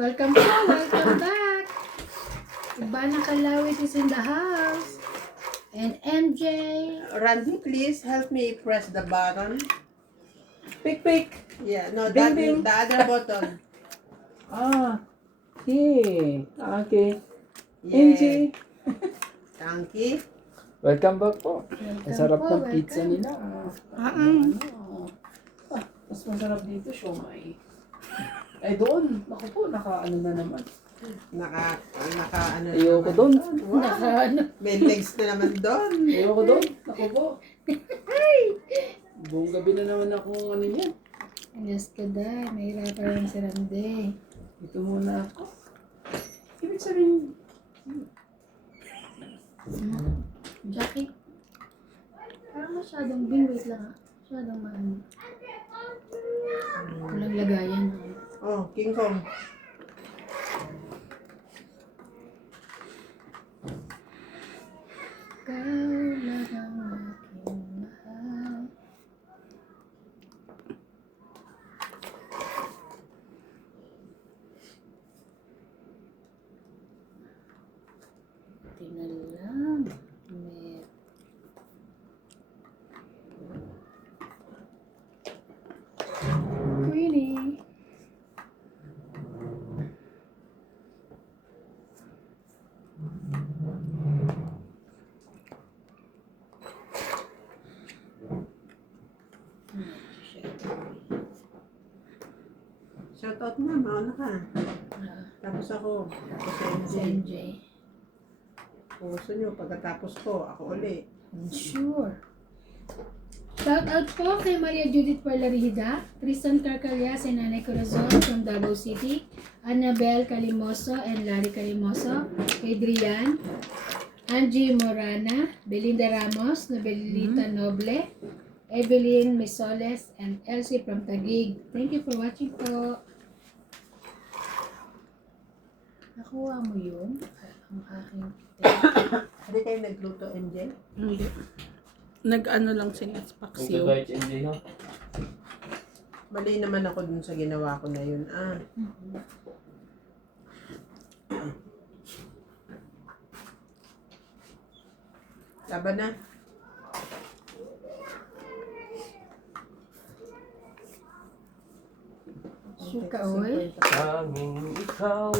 Welcome back. Ibana Kalawit is in the house. And MJ. Randy, please help me press the button. Pick. Yeah, no, Bing, bing. the other button. Okay. Okay. Yeah. Angie. Thank you. Welcome back po. Ang sarap ng welcome. pizza nila. Mas masarap dito, siomay. Ay, doon. Naku po, naka-ano na naman. Naka ano na Ayoko naman. doon. Nakaano. May legs na naman doon. Ayoko doon. Naku po. Buong gabi na naman akong ano yan. Diyos ko dahil. Mahirapan lang si Randy. Dito muna ako. Ibig sabihin, Jackie. Parang masyadong wait lang ha. Masyadong maano. Walang lagayan. Oh, King Kong. Ikaw lang ang aking mahal. Tingnan lang. Met. Queenie. Shoutout na, mauna ka. Tapos ako. Tapos Si si MJ. Gusto nyo, pagkatapos ko, ako uli. Sure. Shout out po kay Maria Judith Parlarihida, Tristan Carcalias and Nanay Corazon from Davao City, Annabel Calimoso and Larry Calimoso, Adrian, Angie Morana, Belinda Ramos, Nobelita Noble, Evelyn Misoles, and Elsie from Taguig. Thank you for watching po. Nakuha mo yun? Ang aking Hindi kayo nagluto, MJ? Hindi. Nag-ano lang sila sa paksiw. Mali naman ako dun sa ginawa ko na yun. Laban na. Suka, oy. tanging ikaw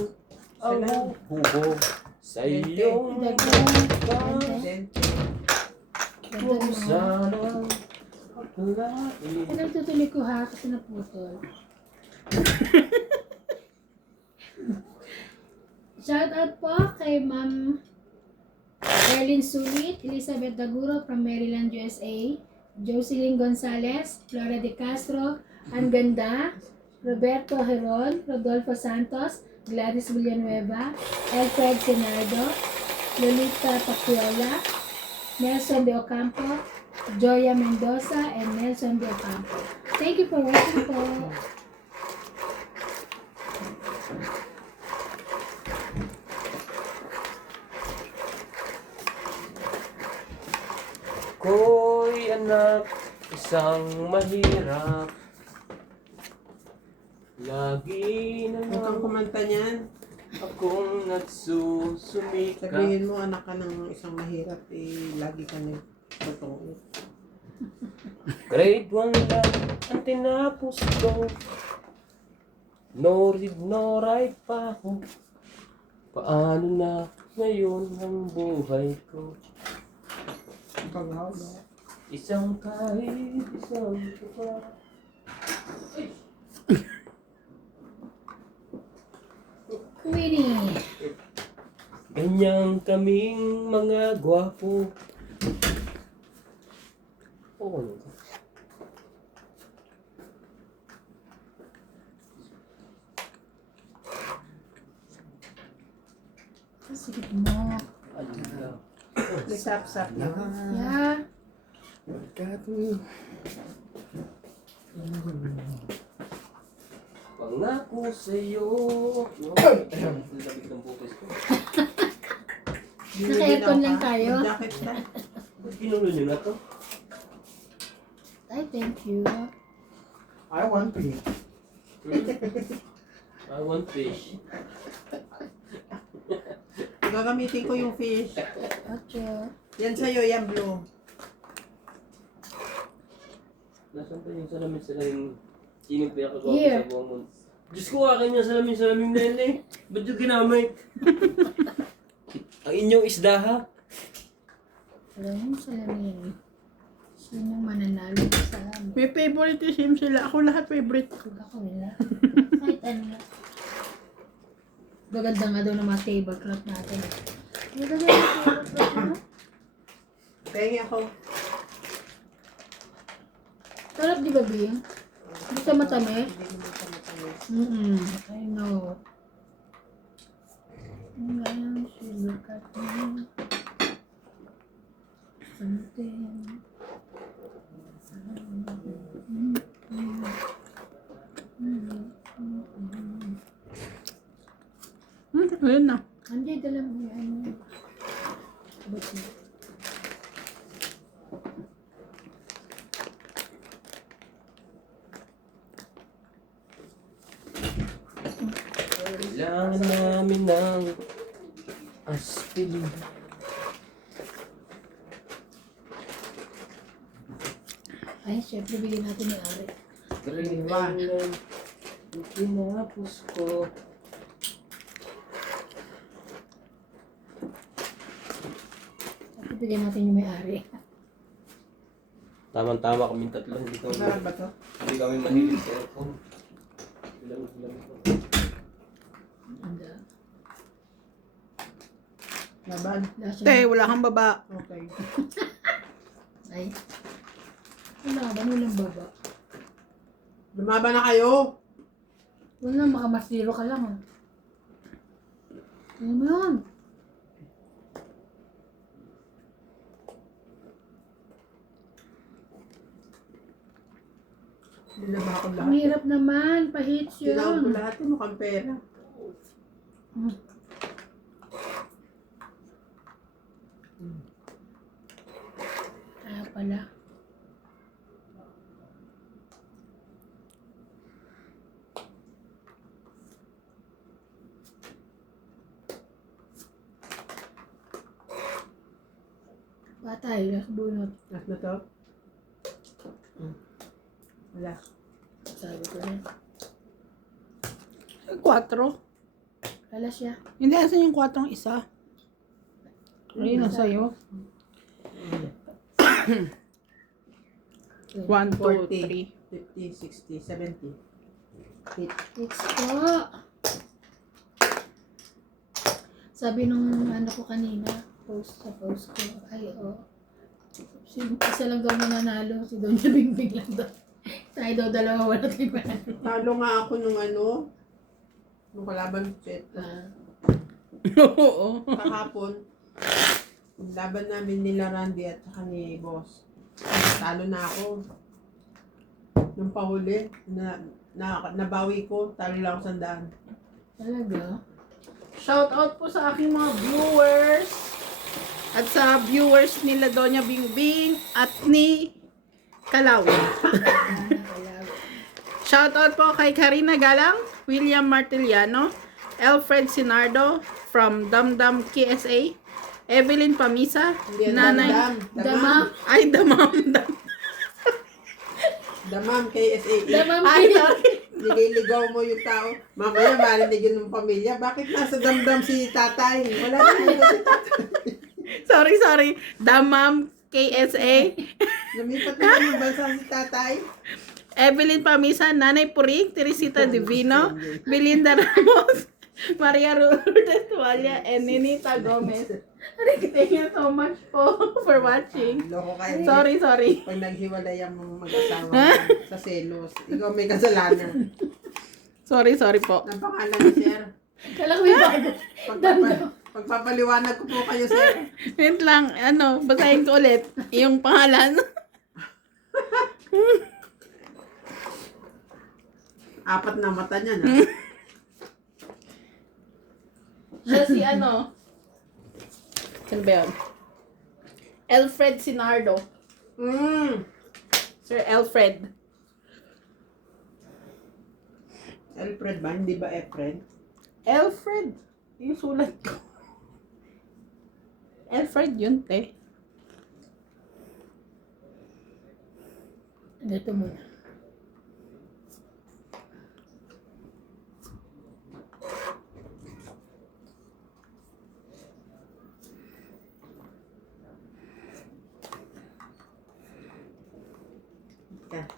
ang Salam. hubog sa iyong Then, Ganda mo. sana paglain. Ano tutuloy ko ha kasi naputol. Shout out po kay Ma'am Erlyn Sulit, Elizabeth Daguro from Maryland, USA, Jocelyn Gonzalez, Flora De Castro, Ang Ganda, Roberto Heron, Rodolfo Santos, Gladys Villanueva, Alfred Senardo, Lolita Pacuela, Nelson De Ocampo, Joya Mendoza, and Nelson De Ocampo. Thank you for watching po. Ko'y anak, isang mahirap. Lagi na huwag kang lang kumanta niyan. akong nagsusumika. Sabihin mo, anak ka ng isang mahirap, lagi ka nagtotoo. Grade 1 lang ang tinapos ko. No read, no write pa ako. Paano na ngayon ang buhay ko? Pag-hawla. Isang kahit isang iba. Queenie. Ganyan kaming mga gwapo. Oo. Sige mo. Sap-sap na. Yeah. Pangako sa'yo. Labig ng bukas ko. Naka-aircon lang tayo. Jacket na. Ginulo nyo na to? Ay, thank you. I want pink. I want fish. Gagamitin ko yung fish. Ocho. Yan sa'yo, yan blue. Nasaan pa yung salamin pinagpiyakagawa ko Here. sa buong mundo? Diyos ko, akin yung salamin nene. Ba't yung ginamit? Ang inyong isda ha? Alam mo, salamin. Sinong mananalo sa amin? May favoritism sila. Ako lahat favorite ko. Ako nila. Kahit ano lang. Gaganda nga daw ng mga tablecloth natin. Gaganda ng tablecloth na. Pengi ako. Sarap di ba, Bing? Hindi ka matami? Hindi naman siya matamis. I know. Ngayon, she look at me. Something. Ayun na. Andiyan, dala mo yung ano. Abot mo. Kailangan namin ng aspirin. Ay, syempre, bigyan natin ni Ari. Kailangan ang tinapos ko. Syempre, bigyan natin yung may-ari. Tama-tama kami tatlo. Masarap ba to? Hindi kami mahilig sa aircon. Ilang ko. Anda. Laban. Lasa Te, wala kang baba. Okay. Ay. Wala ba? Walang baba. Lumaban na kayo. Wala, makamasiro ka lang. Ano mo yun? Dinaba ko Ang lahat. hirap naman. Pahits Tinaon ko yun. lahat. Mukhang pera. Kaya pala. Patay, last bunot. Last na to? Wala. Sabi ko rin. 4. Wala siya. Hindi, asan yung 4 isa? Ayun, nasa iyo. 1, 2, 3. 50, 60, 70. It's po. Sabi nung ano ko kanina, sa post ko, ay isa lang daw mananalo, si Doña Bingbing lang daw. Tayo daw dalawa, wala tayong manalo. Talo nga ako nung ano, nung kalaban chat. Oo. Kahapon, yung laban namin nila Randy at saka ni Boss. Talo na ako. Nung pahuli, nabawi ko, talo lang ako 100. Talaga? Shout out po sa aking mga viewers. At sa viewers nila Doña Bingbing at ni Kalaw. Shout out po kay Karina Galang, William Martiliano, Alfred Sinardo from Damdam KSA, Evelyn Pamisa, Hindi yan Nanay Damam. Ay Damam. Damam, KSAE. Damam Ay, kayo. sorry. Nililigaw mo yung tao. Mamaya marinig yun ng pamilya. Bakit nasa damdam si tatay? Wala na yun si tatay. Sorry. Damam KSA, Lumipat na yung bansa si tatay. Evelyn Pamisa, Nanay Puring, Teresita Divino, Belinda Ramos, Maria Lourdes Tualia, and Ninita Gomez. Thank you so much po for watching. Loko kayo. Sorry. Pag naghiwalay ang mga mag-asawa sa selos, ikaw may kasalanan. Sorry po. Ang pangalan ni sir. Kala ko may bago. Pagpapaliwanag ko po kayo, sir. Wait lang, basahin ko ulit yung pangalan. 4 na mata niya na. Siya si Ano ba yun? Alfred Sinardo. Sir Alfred. Alfred ba? Hindi ba Efren? Alfred. Yung sulat ko. Alfred yun, te. Dito muna.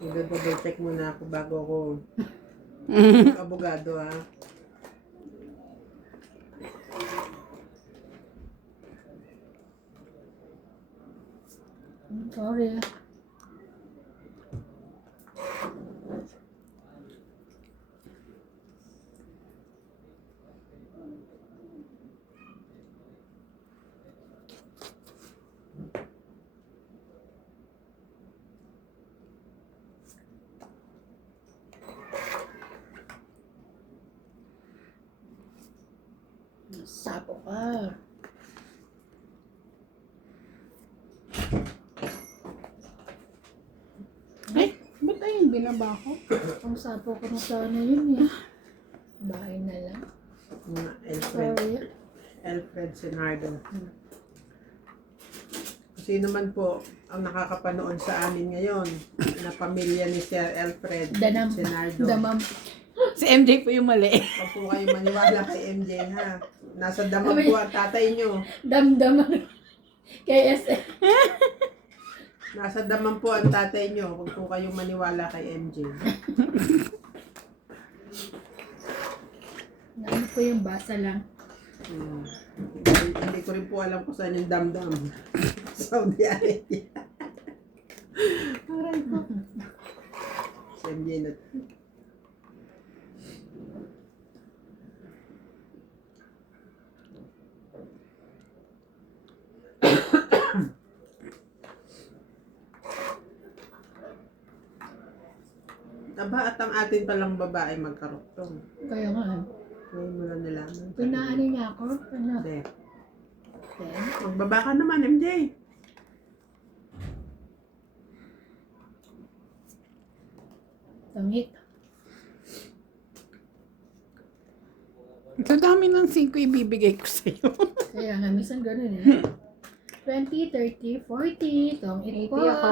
Double check muna ako bago ako abogado ha. Sorry. Sapo ka. Ay, ba't ayun binaba ko? Ang sapo ko na sana yun eh. Bahay na lang. Alfred. Sorry. Alfred Senardo. Sino man po ang nakakapanood sa amin ngayon na pamilya ni Sir Alfred Danam. Senardo. Damam. Si MJ po yung mali. Huwag po kayo maniwala kay MJ ha. Nasa damag po ang tatay nyo. Damdaman. KSF. Nasa daman po ang tatay nyo. Huwag po kayong maniwala kay MJ. Ano po yung basa lang. Hindi ko rin po alam kung saan yung damdam. Saudi Arabia. Aray ko. Si MJ na. Aba, at ang atin palang babae magkaroktong. Kaya nga. Ngayon mo lang nalaman. Pinaano niya ako. Ano? Hindi. Then, Magbaba ka naman, MJ. tangit. Sa dami ng 5 ibibigay ko sa'yo. Kaya nga, minsan ganun eh. 20, 30, 40. Tangit 80 po. ako.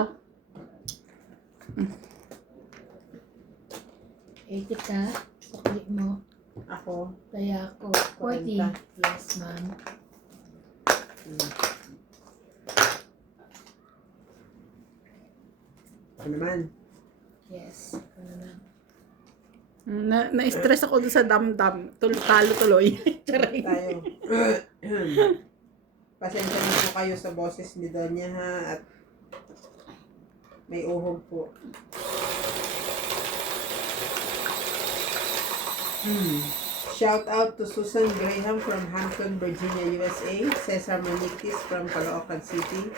80 ka. Sukli mo. Ako. Kaya ako. 40. 40. Yes, ma'am. Ano naman? Yes. Ano na? Na-stress ako doon sa damdam. Talo tuloy. Charay. Tayo. Pasensya na po kayo sa boses ni Donya ha. At may uhog po. Shout out to Susan Graham from Hampton, Virginia, USA. Cesar Maniquis from Caloocan City.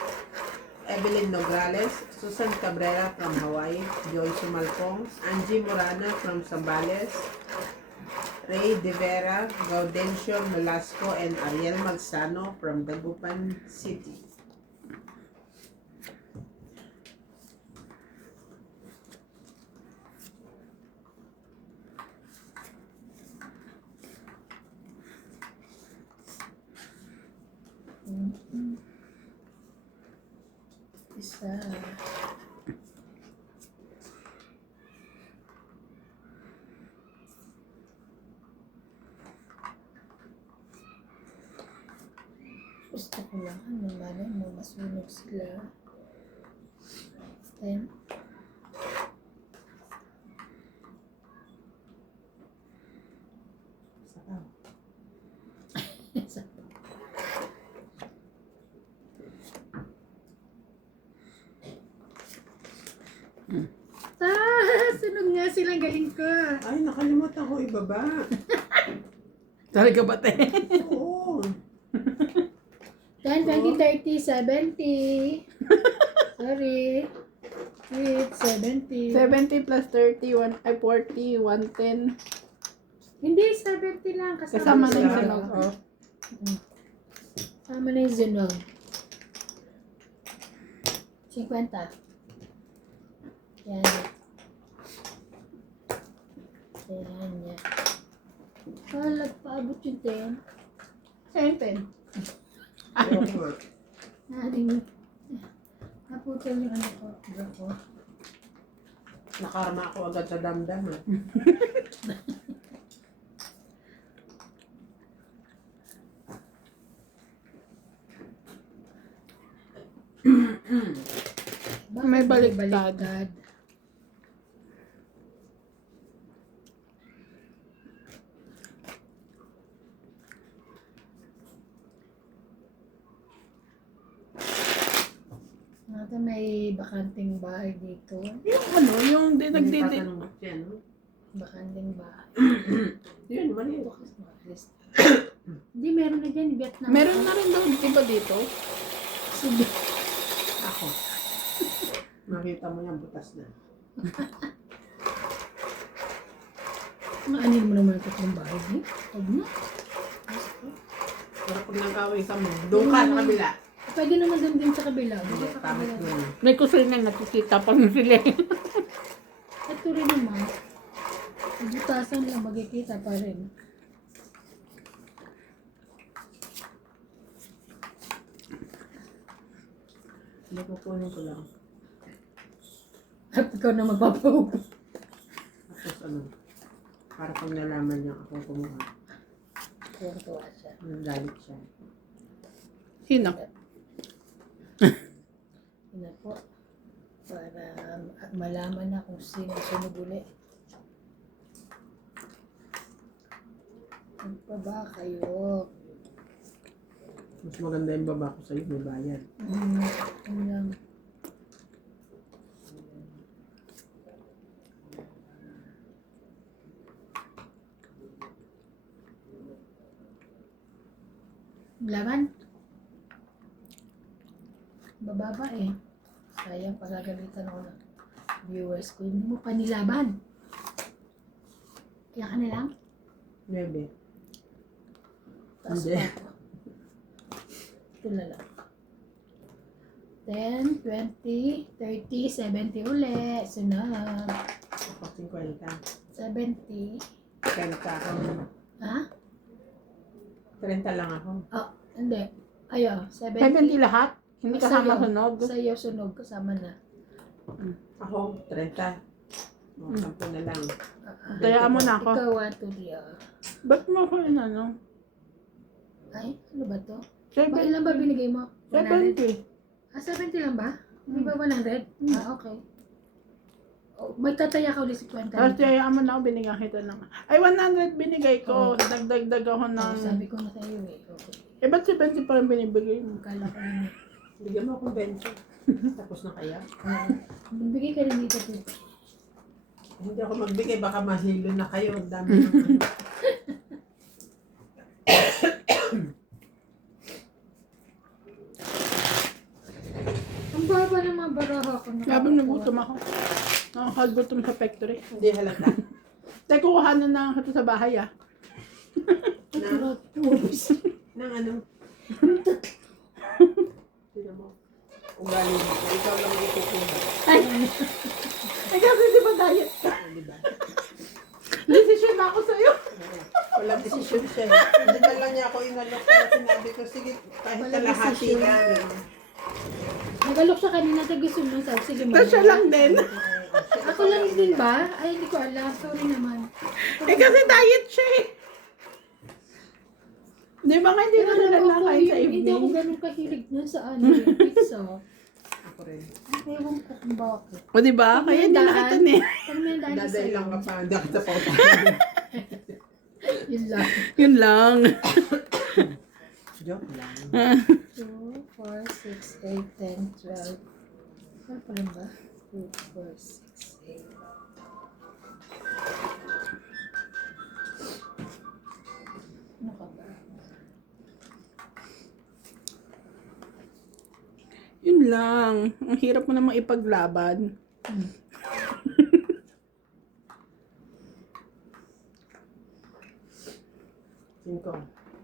Evelyn Nograles, Susan Cabrera from Hawaii, Joy Sumalpong, Angie Morana from Zambales, Ray De Vera, Gaudencio Nolasco, and Ariel Magsano from Dagupan City. Isa. Gusto ko lang, ano, malay mo, masunog sila. Then, isa. Sunog nga silang galing ko. Ay, nakalimutan ko ibaba. Talaga ba, te? Oo. 10, 20, 30, 70. Sorry. 70. 70 plus 30, 40, 110. Hindi, 70 lang. Kasama na yung Kasama. sanog. Oh. Kasama na yung zinog. 50. Yan. Yan, yan. Paabot yung 10. Sa'yo, pen. Awkward. Naputol yung ano ko. Bro ko. Nakarma ako agad sa damdam. Bakit May baliktad. baliktad? Ate, may bakanting bahay dito. Yung ano, yung di nagdidi. Tatanong mo siya, no? Bakanting bahay. Yun, mali. Bukas mo, alis. Hindi, meron na dyan. Vietnam. Meron na rin daw, di ba dito? Ako. Makita mo yan, butas na. Maanin mo naman ito kung bahay. Huwag na. Pero pag nag-away ka mo, doon ka sa kabila. Pwede naman doon din sa kabila. Hindi, Baka sa tama kabila. doon. May kusina nakikita pa ng sila. Ito rin naman. Butasan lang, magkikita pa rin. Hindi ko kunin ko lang. At ikaw na magpapaupo. Tapos ano, para pag nalaman niya ako kumuha, Tuwa siya. nagalit siya. Sino? Yun na po. Para malaman na kung sino sunod ulit. Ano pa ba kayo? Mas maganda yung baba ko sa'yo, may bayad. Ano lang. Laban? Bababa eh. Sayang pagagalitan ako ng viewers ko. Hindi mo pa nilaban. Kaya ka na lang? 9. Taas Hindi. pa ako. Ito na lang. 10, 20, 30, 70 uli. Sunod. Ako 50. 70. 30 ako. Ha? 30 lang ako. Oh, hindi. Ayo, 70. 70 lahat? Hindi kasama Sa'yo. sunog? Sa'yo sunog. Kasama na. Ako, 30. O, 10 na lang. Tayaan mo na ako. Ikaw, 1, 2, 3. Ba't mo ko yun ano? Ay, ano ba to? Ba, 70. ilan ba binigay mo? 100? 70. Ah, 70 lang ba? Hindi ba 100? Ah, okay. Oh, may tataya ka ulit si Kwenta. Tapos tayaan mo na ako, binigyan kita ng... Ay, 100 binigay ko. Dagdag ako ng... Sabi ko na sa'yo eh. Okay. Eh, ba't 70 pa rin binibigay mo? Kala ko yun. Bigyan mo akong bench. Tapos na kaya? Magbigay ka rin dito. Tito. Hindi ako magbigay, baka mahilo na kayo. Ang dami ng ano. Ang baba ng mga baraha ko. Labang nagutom ako. Nakakagutom sa factory. Hindi halata. Tay, kukuhanan na ako sa bahay ah. Na, nang ano? Sino mo? Ugali mo. Ikaw lang ang ikukuha. Ay, kasi di ba diet ka? Di ba? Decision na ako sa'yo. Walang desisyon siya. Hindi na lang niya ako inalok para sinabi ko, sige, kahit Walang kalahati desisyon. lang. Nagalok siya kanina sa gusto mo sabi. Sige mo. Tapos siya lang din. Ako lang din ba? Ay, hindi ko alam. Sorry naman. Eh, kasi diet siya eh. Di ba nga hindi na Pero alam nila mo, kain sa hindi ako evening? ganun kahilig na sa ano, pizza. Ako rin. Ewan ko kung bakit. O di ba? Kaya hindi nakita niya. Pag may dahil Daday lang ka sa'yo. pa, hindi kita pa Yun lang. Yun lang. Joke lang. 2, 4, 6, 8, 10, 12. Ano pa lang ba? 2, 4, 6, 8. Ano ka ba? Yun lang. Ang hirap mo namang ipaglaban. Cinco.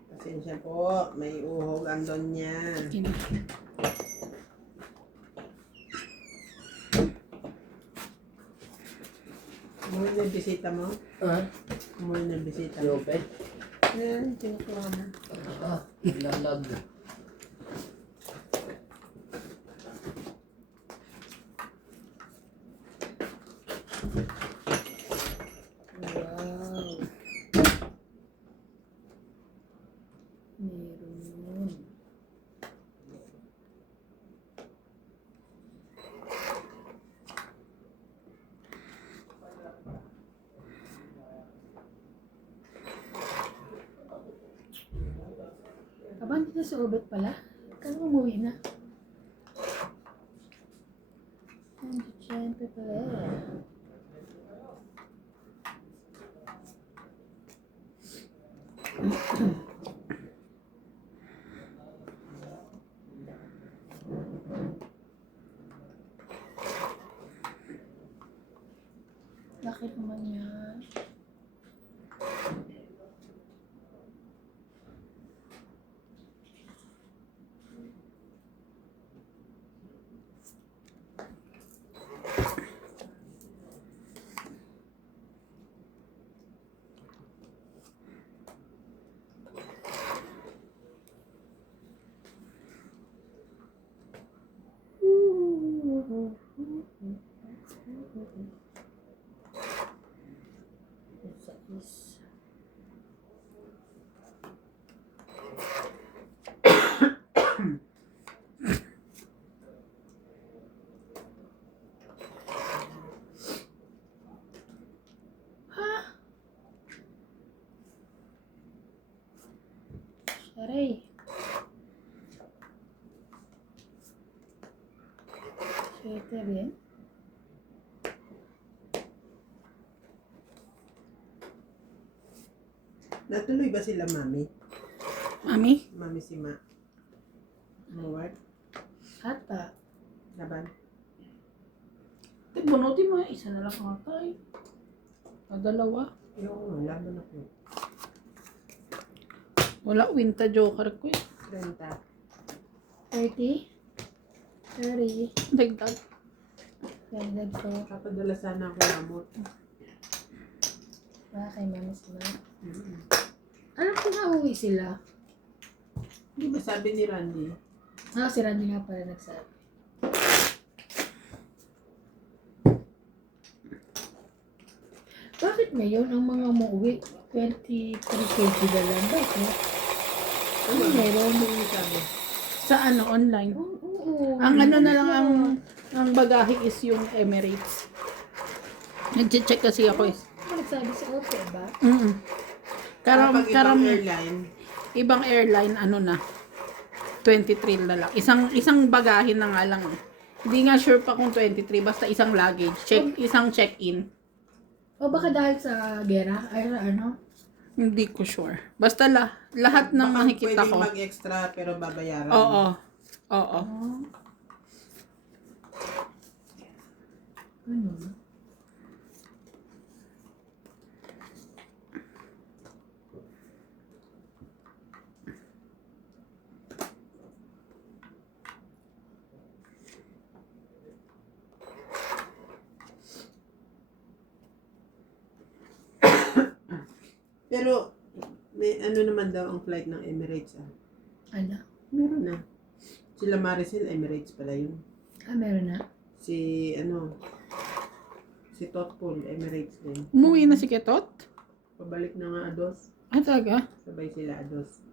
Pasensya po, may uhog ang doon niya. Muna bisita mo? Ah, Umuwi ng bisita mo? Yobe. Ayan, kinukuha mo. Lalag. Wow. Meron. Kaban dito sa ubet pala? Kano umuwi na? Siyempre pala. Bakit naman yan? Isa is Aray. Sweater yan. Natuloy ba sila, mami? Mami? Mami si Ma. Mawad? Ata. Laban? Bunutin mo, isa na lang ang atay. Dalawa. Yung laban ako. Wala, winta joker ko eh. 30. 30. 30. Dagdag. Dagdag ko. Kapadala sana ako gamot. Para kay Mama sila. Alam ko nga uwi sila. Di ba sabi ni Randy? Ah, si Randy nga pala nagsabi. Bakit ngayon ang mga umuwi 23 kg na lang? Bakit? Ano meron? Ano sabi? Sa ano, online. Oo. Ang ano na lang ang bagahe is yung Emirates. Nag-check kasi ako eh. Ano nagsabi sa OPE ba? Kapag ibang airline, Ibang airline ano na 23 na lang. Isang bagahe na nga lang. Hindi nga sure pa kung 23 basta isang luggage, isang check-in. O baka dahil sa gera? Ay, ano? Hindi ko sure. Basta lahat ng baka nakikita pwedeng ko. mag-extra pero babayaran. Oo. Oo. Ano? Pero, may ano naman daw ang flight ng Emirates ah. Ano? Meron na. Sila Maricel, Emirates pala yun. Ah, meron na? Si Totpol, Emirates din. Umuwi na si Ketot? Pabalik na nga Ados. Ah, talaga? Sabay sila Ados.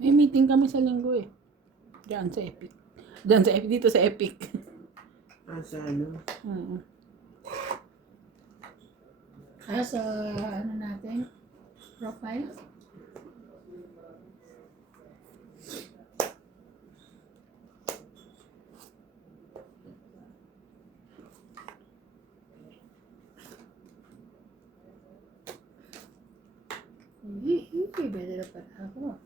May meeting kami sa linggo eh. Diyan sa Epic. Dito sa Epic. Ah, sa ano? Ah, sa ano natin? Profile? Pwede na pala ako.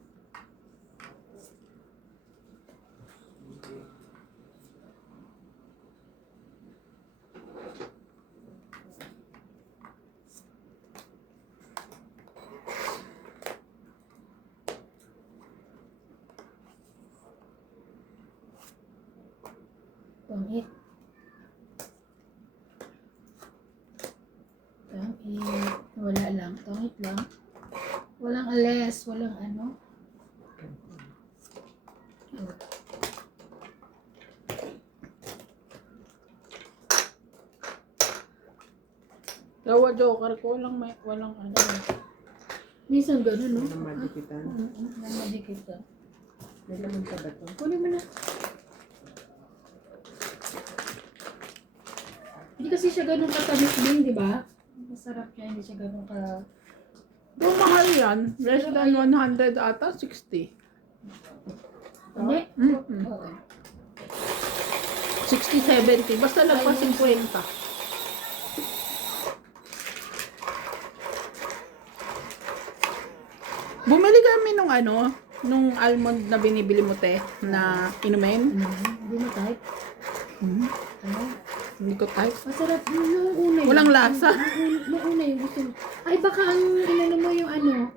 Pangit. Tangit lang. Walang ales, walang ano. Gawa joker ko, walang ano. Minsan gano'n, no? Ng madikitan. Namadikit ka. May laman pa ba ito? Kunin mo na. Hindi kasi siya ganun katamis din, di ba? Masarap siya, hindi siya ganun ka... Yung mahal yan, less than 100 ata, 60. Hindi? Mm-mm. Oo. 60, 70. Basta lagpas 50. Bumili kami nung almond na binibili mo te, na inumin. Hindi mo type? Ano? Hindi ko type. Masarap yung una yun. Walang lasa. Yung una yung gusto mo. Ay, baka ang inano mo yung ano.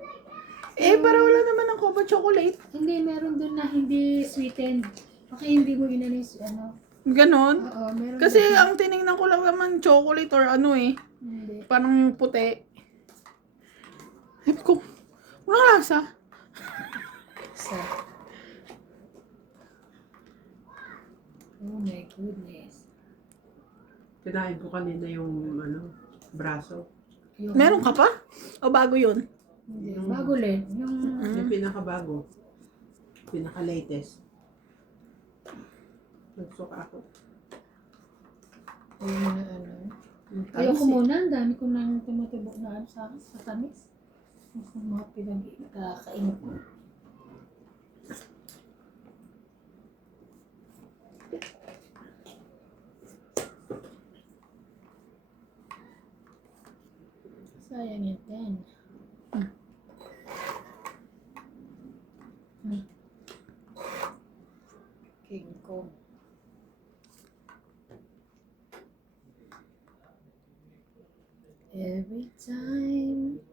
Eh, para wala naman ng cocoa chocolate. Hindi, meron dun na hindi sweetened. Baka hindi mo inano yung ano. Ganon. Oo, meron Kasi dun. ang tinignan ko lang naman chocolate or ano eh. Hindi. Parang puti. Sabi ko, walang lasa. Sa. Oh my goodness. Kinain ko kanina yung braso. Yung, Meron ka pa? O bago yun? Hindi. Bago rin. Yung... Yung pinakabago. Pinaka-latest. Nagsuka ako. Yung ano. Yung Ayoko tamis eh. muna. Ang dami ko nang tumutubok na ano sa akin. Sa tamis. Yung mga pinag-kakain ko. Sayang yun din. King Kong. Every time.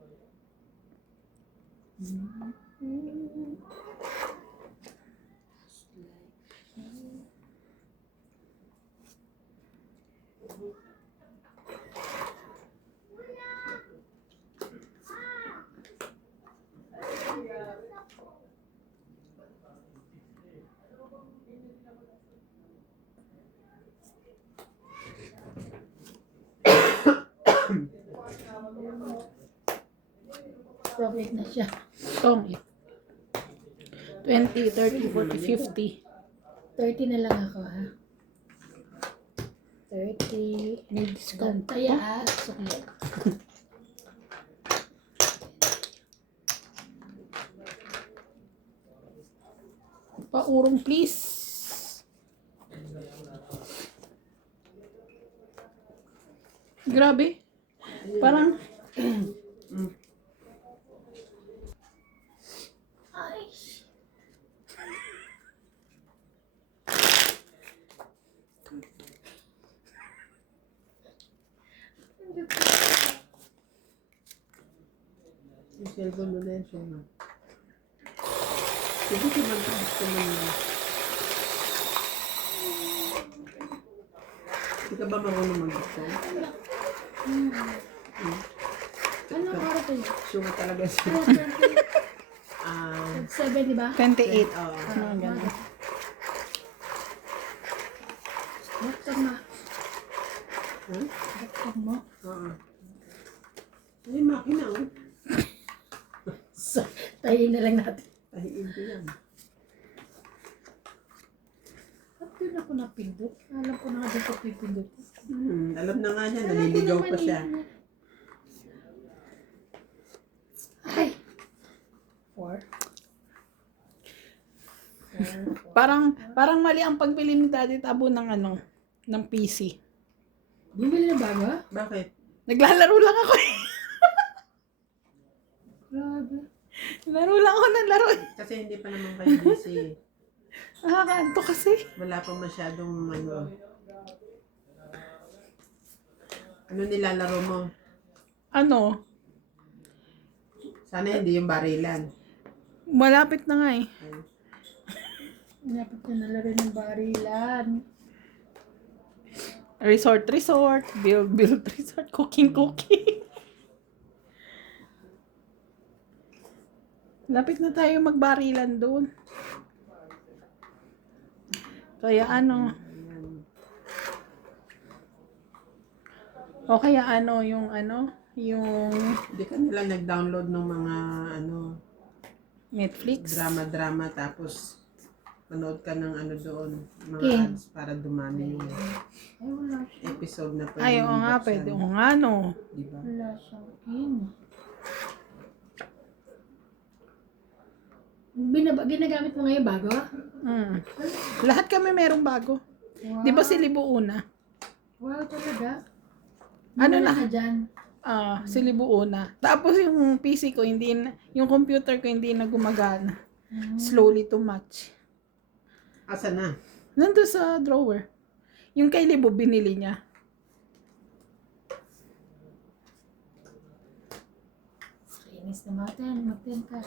Profit na siya. Itong 20, 30, 40, 50. 30 na lang ako, ha? 30. May discount. Kaya, sukli. Paurong please. Grabe. Parang Ay. Yung cellphone mo na yan, Shoma. Sige, gusto mo nila. Hindi ka ba marunong mag-gusto? Ano araw to yun? Shoma talaga siya. 7, di ba? 28. Oo. Ah, ganun. Buksan mo. Huh? Buksan mo. Oo. Ay, makina, oh. So, tayin na lang natin. Tahiin ko yan. Ba't doon ako napindot? Alam ko na nga dito pipindot. Alam na nga niya, naliligaw pa siya. Ay! 4. Parang mali ang pagbili ni Daddy Tabo ng PC. Bumili na bago? Bakit? Naglalaro lang ako eh. Grabe. Laro lang ako ng laro eh. Kasi hindi pa naman kayo busy. Nakakaanto kasi. Wala pa masyadong ano nilalaro mo? Ano? Sana hindi yung barilan. Malapit na nga eh. Dapat na nalaro ng barilan. Resort, build resort, cooking. Lapit na tayo magbarilan doon. Kaya ano, Ayan. o kaya yung Hindi ka nila nag-download ng mga Netflix. drama-drama tapos manood ka ng doon, mga King. ads para dumami yung Ay, wala siya. episode na pwede Ay, oo mong nga, buksan. pwede. Oo nga, no. Diba? Wala siyang king. Ginagamit mo ngayon bago? Mm. Lahat kami merong bago. Wow. Di ba si Libo una? Wow, talaga? Ano Wala na? ka dyan? Si Libo una. Tapos yung PC ko, yung computer ko hindi na gumagana. Slowly to match. Asa na? Nandun sa drawer. Yung kay Libo, binili niya. Kainis na mag-10 ka.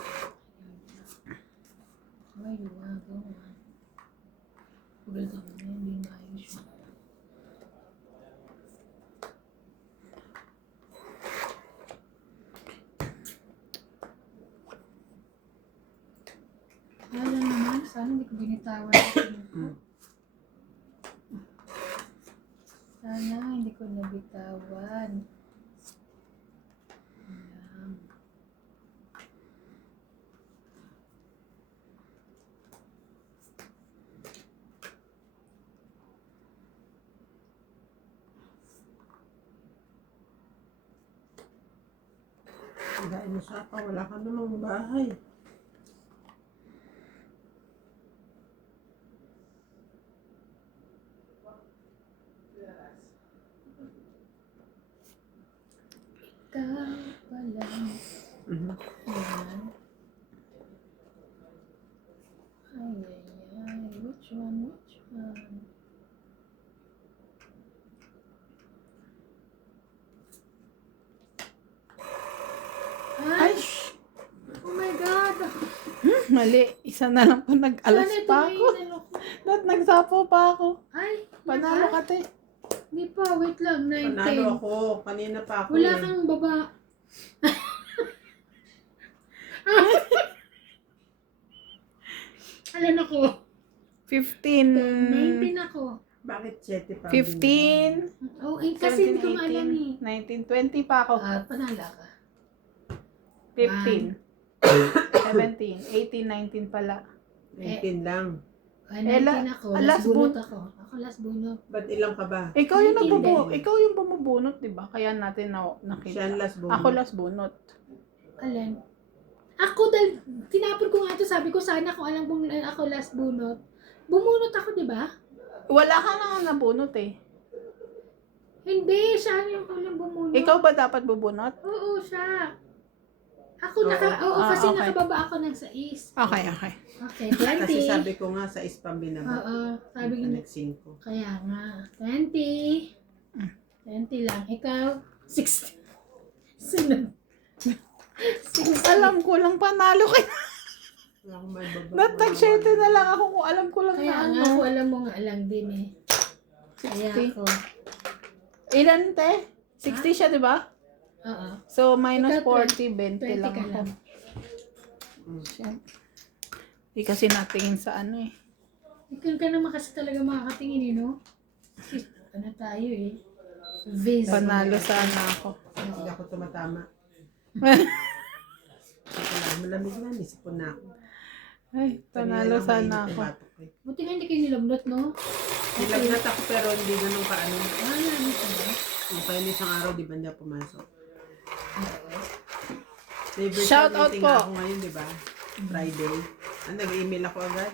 Ay, wago. Pagod ako na, hindi maayos siya. Wala naman, sana hindi ko binitawan. Sana hindi ko nabitawan. Ayan. Dahil mo sa pa, wala ka namang bahay. Ikaw pala. Mhm. Ayan. Ay, ay, ay. Which one? Which one? Ay! Oh my God! Mali. Isa na lang po nag-alas Sana ito pa may ako. inano ko. Dahil nagsapo pa ako. Ay! Panalo ka, te. Hindi pa, wait lang. 9, Panalo 10. ako. Kanina pa ako Wala eh. kang baba. Alam ako. 15. 19 ako. Bakit 7 pa? 15. Oh, eh, kasi hindi ko maalam eh. 19, 20 pa ako. Panala ka. 15. 17, 18, 19 pala. 19 lang. 19 ako. last Last bunot bun- ako. Ako last bunot. Ba't ilang ka ba? Ikaw yung 19 ikaw yung bumubunot, 'di ba? Kaya natin nakita. Siya ang last bunot. Ako last bunot. Alin? Ako dahil tinapon ko nga ito, sabi ko sana kung alam kong ako last bunot. Bumunot ako, di ba? Wala ka na nabunot eh. Hindi, siya yung ulang bumunot. Ikaw ba dapat bubunot? Oo, siya. Ako Oo. kasi okay. nakababa ako ng 6. Okay. Okay, 20. Kasi sabi ko nga sa spam binaba. Oo, sabi ko na. Nag-5. Kaya nga, 20. 20 lang. Ikaw, 60. Sunod. 60. Alam ko lang panalo kayo. Wala akong may baba. Natag-7 na lang ako kung alam ko lang Kaya na nga, ano. ako alam mo nga lang din eh. Kaya 60. ako. Ilan te? 60 siya, di ba? Oo. So, minus Ikaw, 40, 20 20 lang ka ako. lang. Hindi kasi natingin sa ano eh. Ikaw ka naman kasi talaga makakatingin eh, no? Ano tayo eh? Viz. Panalo sana ako. Hindi ako tumatama. Malamig na, nisipon na ako. Ay, panalo sana ako. Buti nga hindi kayo nilagnat, no? Nilagnat ako pero hindi ganun kaano. Ano ka ba? Kung kaya isang araw, di ba hindi ako pumasok? Favorite Shout out meeting po. ako ngayon, di ba? Friday. Nag-email ako agad.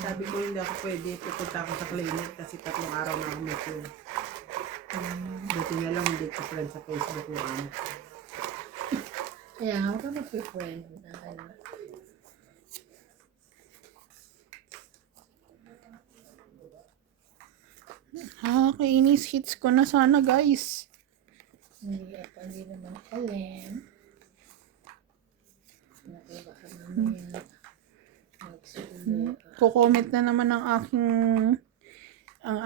Sabi ko hindi ako pwede. Pupunta ako sa clinic kasi 3 araw na ako medyo. Buti na lang hindi ko friend sa Facebook yung ano. Kaya nga, huwag ka mag-friend na ano. Kainis hits ko na sana guys. Hindi naman alam. Naku, baka mamaya magsulo. Kukomment na naman ang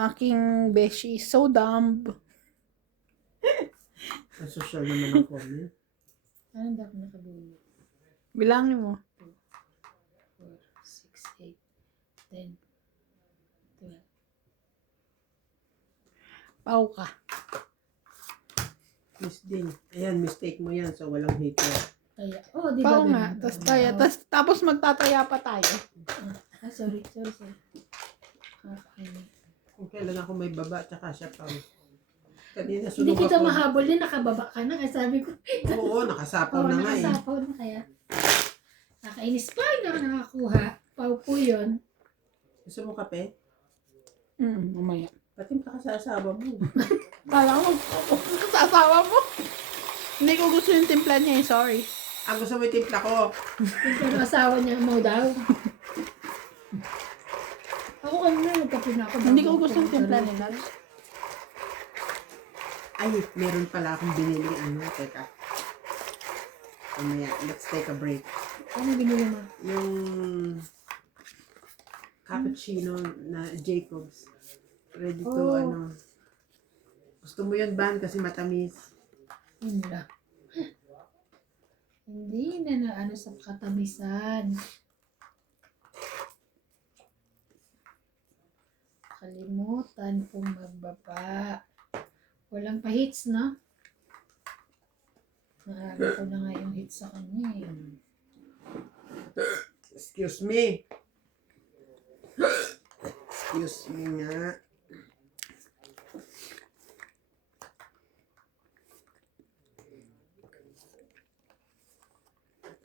aking beshi. So dumb. Ang social naman ang comment. Ano dapat nakabuli? Bilangin mo. 4, 6, 8, 10, 12. Pau ka. Miss Din. Ayan, mistake mo yan. So, walang hater. Kaya, di ba? Pau nga. ganun? Tapos tayo. Tapos magtataya pa tayo. Sorry. Okay. Kung kailan ako may baba, tsaka siya pa. Kanina Hindi sunog kita ako. mahabol din, nakababa ka na. Kaya sabi ko, Oo, nakasapaw na nga eh. nakasapaw na kaya. Nakainis pa, hindi ako nakakuha. Pau po yun. Gusto mo kape? Mamaya. Patimpla ka sa asawa mo. Kala mo, sa asawa mo. Hindi ko gusto yung timpla niya eh, sorry. Ang gusto mo yung timpla ko. Yung asawa niya mo daw. Ako kanina, nagkape na ako. Hindi ko gusto yung timpla nila. Ay, meron pala akong binili. Teka. Mamaya, let's take a break. Ano binili mo? Yung cappuccino na Jacobs. Ready to, Oh. Gusto mo yun, Ban? Kasi matamis. Yun lang. Hindi na sa katamisan. Kalimutan pong magbaba. Walang pa-hits, no? Naalala ko na nga yung hits sa kanya eh. Excuse me. Excuse me nga.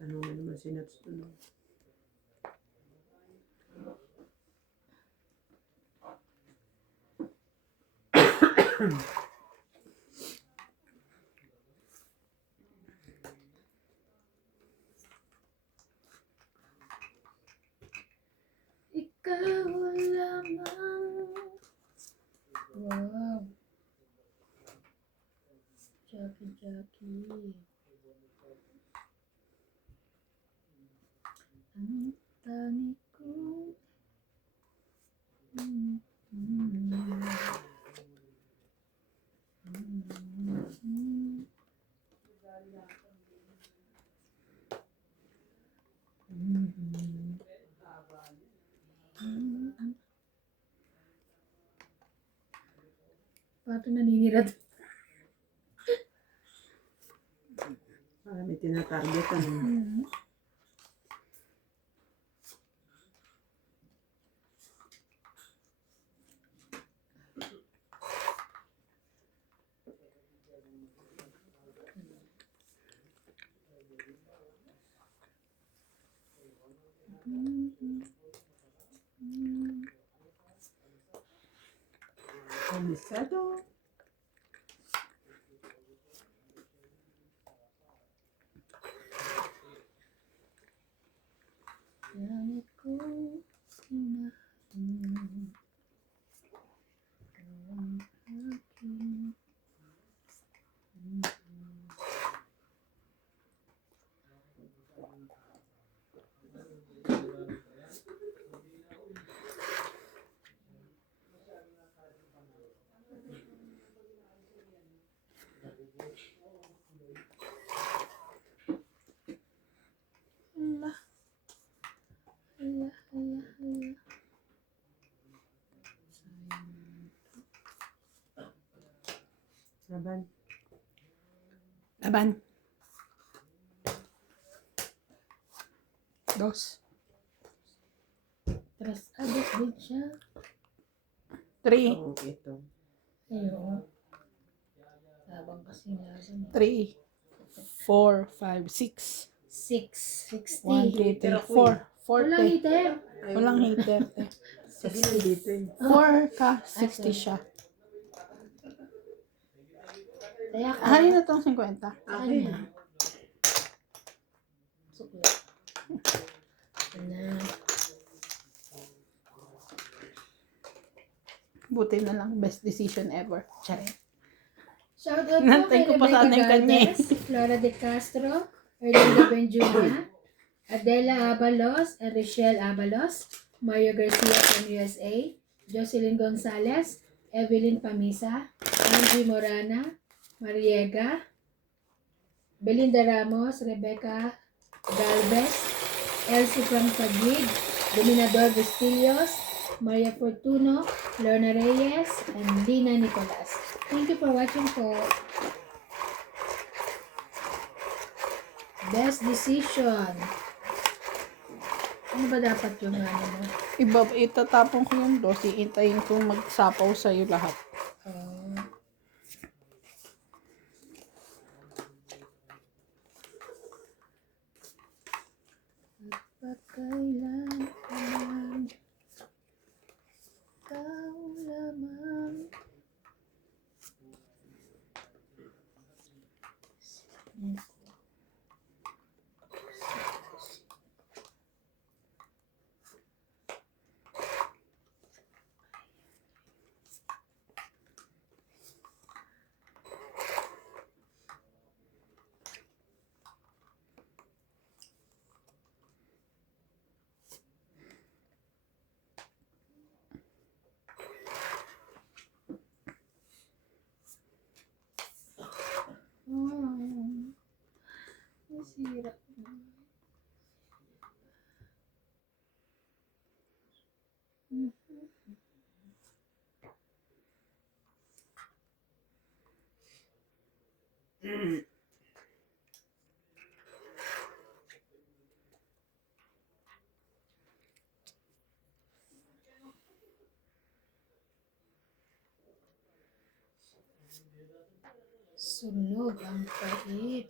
Tanong mo naman si Nats. Ikaw lamang. Wow. Jackie. Ang tani ko. Pato naninirad. May tinatarget. Amisado. Langit ko sinahing ang aking hala. Laban. Laban. 2. Tres abot din siya. 3. Oo, ito. Ayun. Labang kasi laban. 3. 4, 5, 6. 6. 1, 2, 3, 4. Walang 40. heater. Walang hater. Kasi nandito eh. 4 ka, 60 siya. Kaya ka. Halin na tong 50. Akin. Sukla. Na. Buti na lang, best decision ever. Charet. Shoutout po Nantay kay ko pa Rebecca sana yung kanya eh. Galvez, Flora de Castro, Erlinda Benjuna, Adela Abalos, and Richelle Abalos, Mario Garcia from USA, Jocelyn Gonzalez, Evelyn Pamisa, Angie Morana, Mariega, Belinda Ramos, Rebecca Galvez, Elsie from Taguig, Dominador Vistillos, Maria Fortuno, Lorna Reyes, and Lina Nicolas. Thank you for watching po. Best decision. Ano ba dapat yung ano mo? Itatapon ko yung dos, iintayin ko magsapaw sa'yo lahat. Pagkailan ka man, ikaw lamang. Nasira na. Sunog ang pait.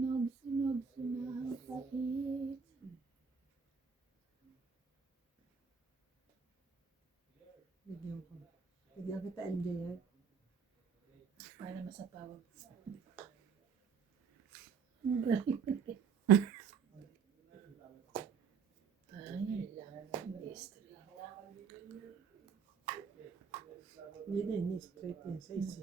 Sunog na ang pait. Bigyan kita enjoy. Para masapawan. Ang grabe. Ayun lang. Mystery. Hindi straight yan sa isa.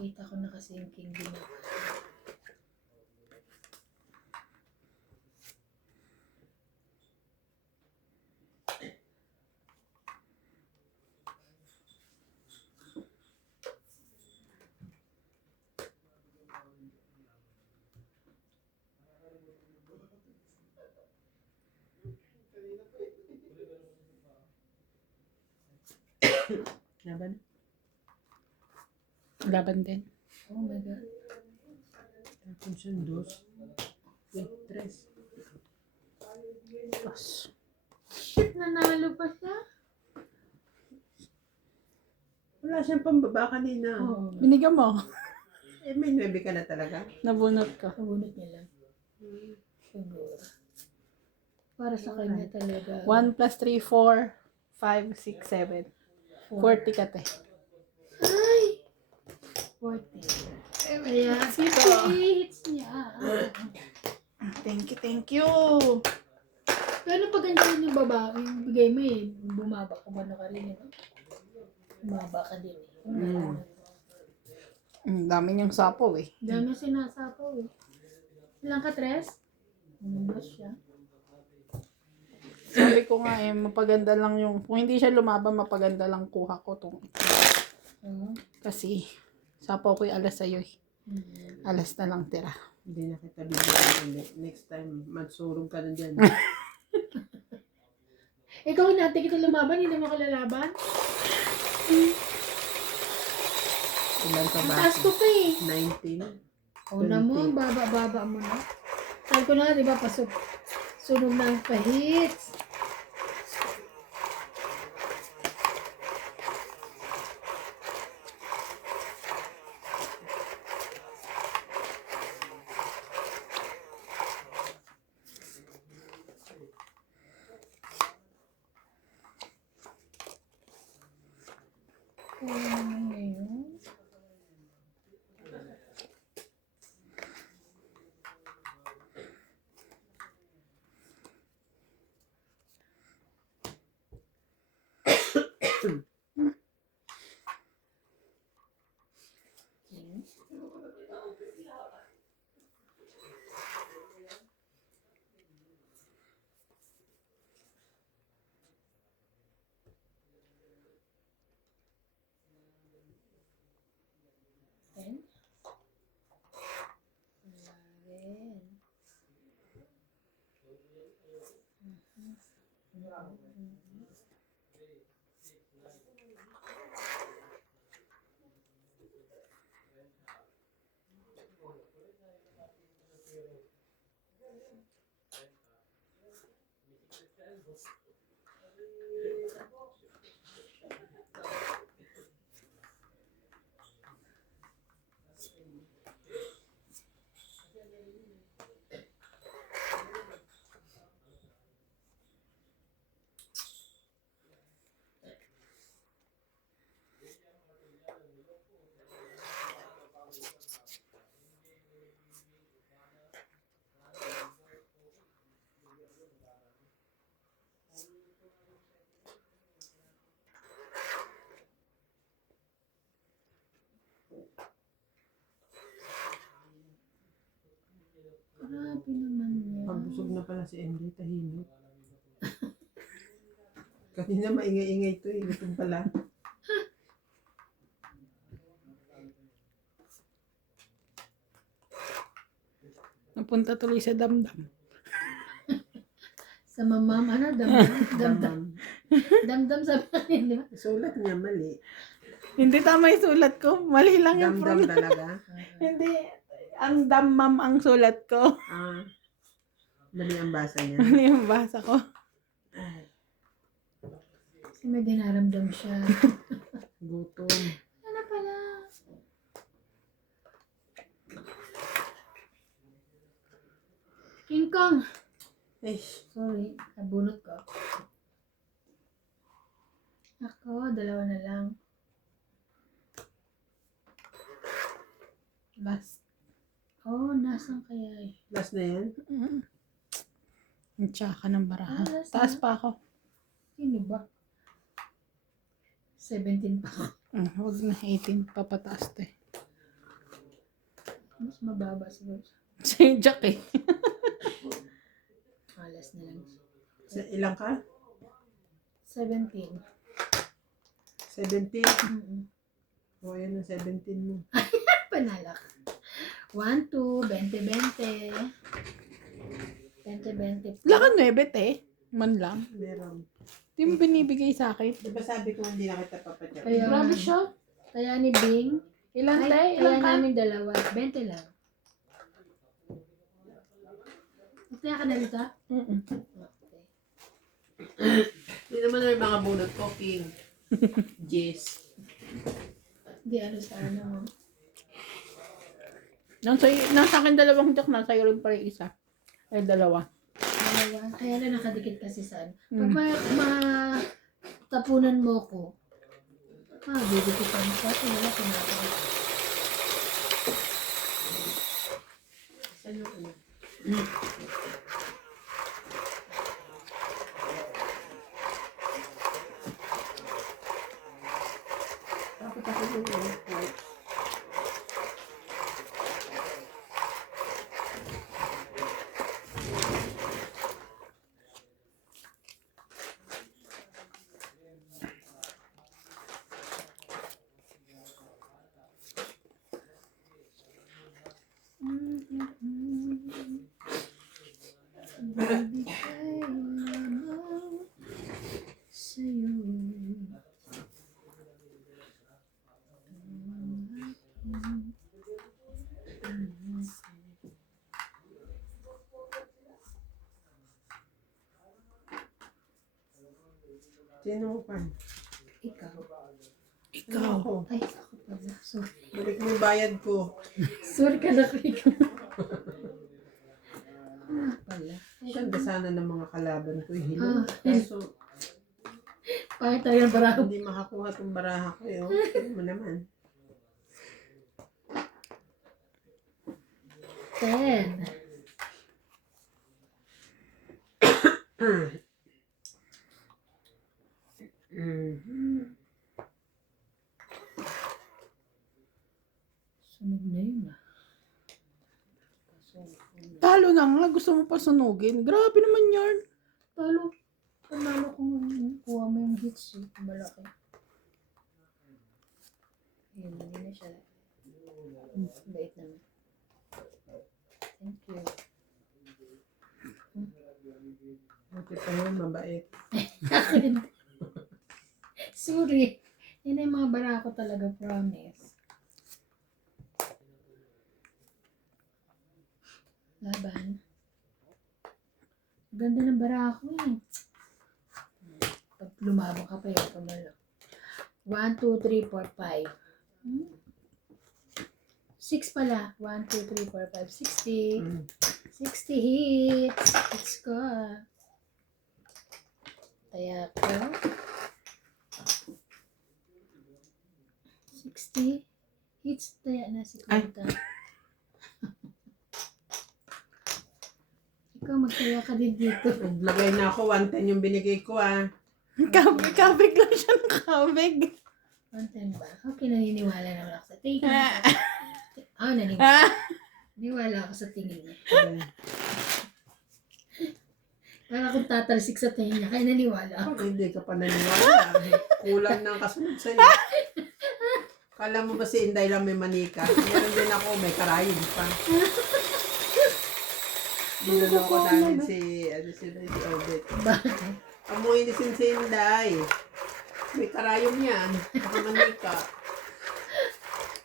Nakita ko na kasi yung king ginawa. Laban? Laban din. Oh my God. Tapos yung dos. Wait, tres. Dos. Shit, nanalo pa siya. Wala siyang pambaba kanina. Oo. Binigyan mo. Eh, may 9 ka na talaga. Nabunot ka. Kabunot niya lang. Siguro. Para sa kanya talaga. 1 plus 3, 4, 5, 6, 7. 40 ka te. Ay! 40. Kaya, Sito. 50 hits niya. Thank you. Pero pag ganyan yung babae, yung bigay mo eh, bumaba ka ba na ka rin, no? Bumaba ka din eh. Dami niyang sapaw eh. Dami sinasapaw eh. Ilang ka, Tres? Mas siya. Sabi ko nga eh, mapaganda lang yung, kung hindi siya lumaban, mapaganda lang kuha ko tong. Kasi, sapaw ko yung alas sa'yo eh. Alas na lang tira. Hindi na kita bigyan. Next time, magsurog ka na dyan. Ikaw natin kita lumaban, hindi mo kalalaban? Ilan ka Ang ba? taas ko pa eh. 19. Una mo, baba mo na. Sabi ko na, di ba, pasok. Sunog na ang pahits. naman ngayon. Ten. 11. Grabe naman yan. Pabusog na pala si MJ, tahimik. Kanina maingay-ingay to eh. Gutom pala. Napunta tuloy sa damdam. Sa mamam, ano? Damdam. Damdam. Damdam. Damdam sa bahay, di ba? Sulat niya mali. Hindi tama yung sulat ko. Mali lang yung Damdam pronoun. talaga. Hindi. Ang damam ang sulat ko. Ah. Mali ang basa niya. Ano yung basa ko? Kasi may dinaramdam siya. Gutom. Ano pala? King Kong. Eh, Sorry, nabunot ko. Ako, dalawa na lang. Last. Oh, nasan kaya eh? last na yan. Ang tsaka ng baraha. Ah, last Taas na. pa ako. Sino ba? 17 pa ako. Huwag na 18. Papataas to eh. Mas mababa siguro. Si Jack eh. Alas na lang. Ilang ka? 17. 17? Mm-mm. O, yan ang 17 mo. Panalak. 1, 2, 20, 20. 20, 20. Lakad 9 eh. Man lang. Meron. Di mo binibigay sa akin. Di ba sabi ko hindi na kita papadyak? Kaya, Grabe siya. kaya ni Bing, Ilan tayo? kaya Ilan ka? namin dalawa. 20 lang. Kaya ka na dito? Mm-mm. Okay. Hindi naman na yung mga bunot ko, King. Jess. Hindi, ano sa ano. Nasa akin dalawang Jack. Nasa iyo rin pa rin isa. Ay, dalawa. Dalawa. Kaya na nakadikit kasi saan. Pag Mm. matapunan mo ko, didikitan ko. Kasi wala pinapagod. Saan yung ano? Dapat ako yung ano? Baby, kailangan sa'yo. Sino mo pa? Ikaw. Ikaw. Ako. Ay, ako pala. Sorry. Balik mo yung bayad ko. Sorry ka na, ikaw. Pala. Ganda sana ng mga kalaban ko. Ah, Hilo. Kaso, Pangit tayo ng baraho. Hindi makakuha tong baraha ko eh. Tignan mo naman. 10. Sunog na yun ah. Talo na nga, gusto mo pa sunugin. Grabe naman yarn. Talo. Panalo kung kuha mo yung hits eh. Malaki. Yun, hindi na siya. Bait naman. Thank you. Buti pa yun, mabait. Sorry. Yan yung mga barako talaga, promise. Laban. Ganda ng barako eh. Pag lumabang ka pa yun, pamalo. 1, 2, 3, 4, 5. 6 pala. 1, 2, 3, 4, 5, 60. 60 hits. Let's go. Taya ko. 60 hits. Taya na si Kunta. Ikaw, magtaya ka din dito. Naglagay na ako, 110 yung binigay ko ah. Kabig lang siya ng kabig. 110 ba? Okay, naniniwala naman ako sa tingin. Naniniwala. Naniniwala ako sa tingin niya. Para kung tatalsik sa tingin niya, kaya naniwala ako. Bakit hindi ka pa naniwala? Kulang ng kasunod sa'yo. Kala mo ba si Inday lang may manika? Meron din ako, may karayom pa. Dinala ko namin si Odette. Bakit? Amoy ni si Inday. May karayom yan. Baka manika.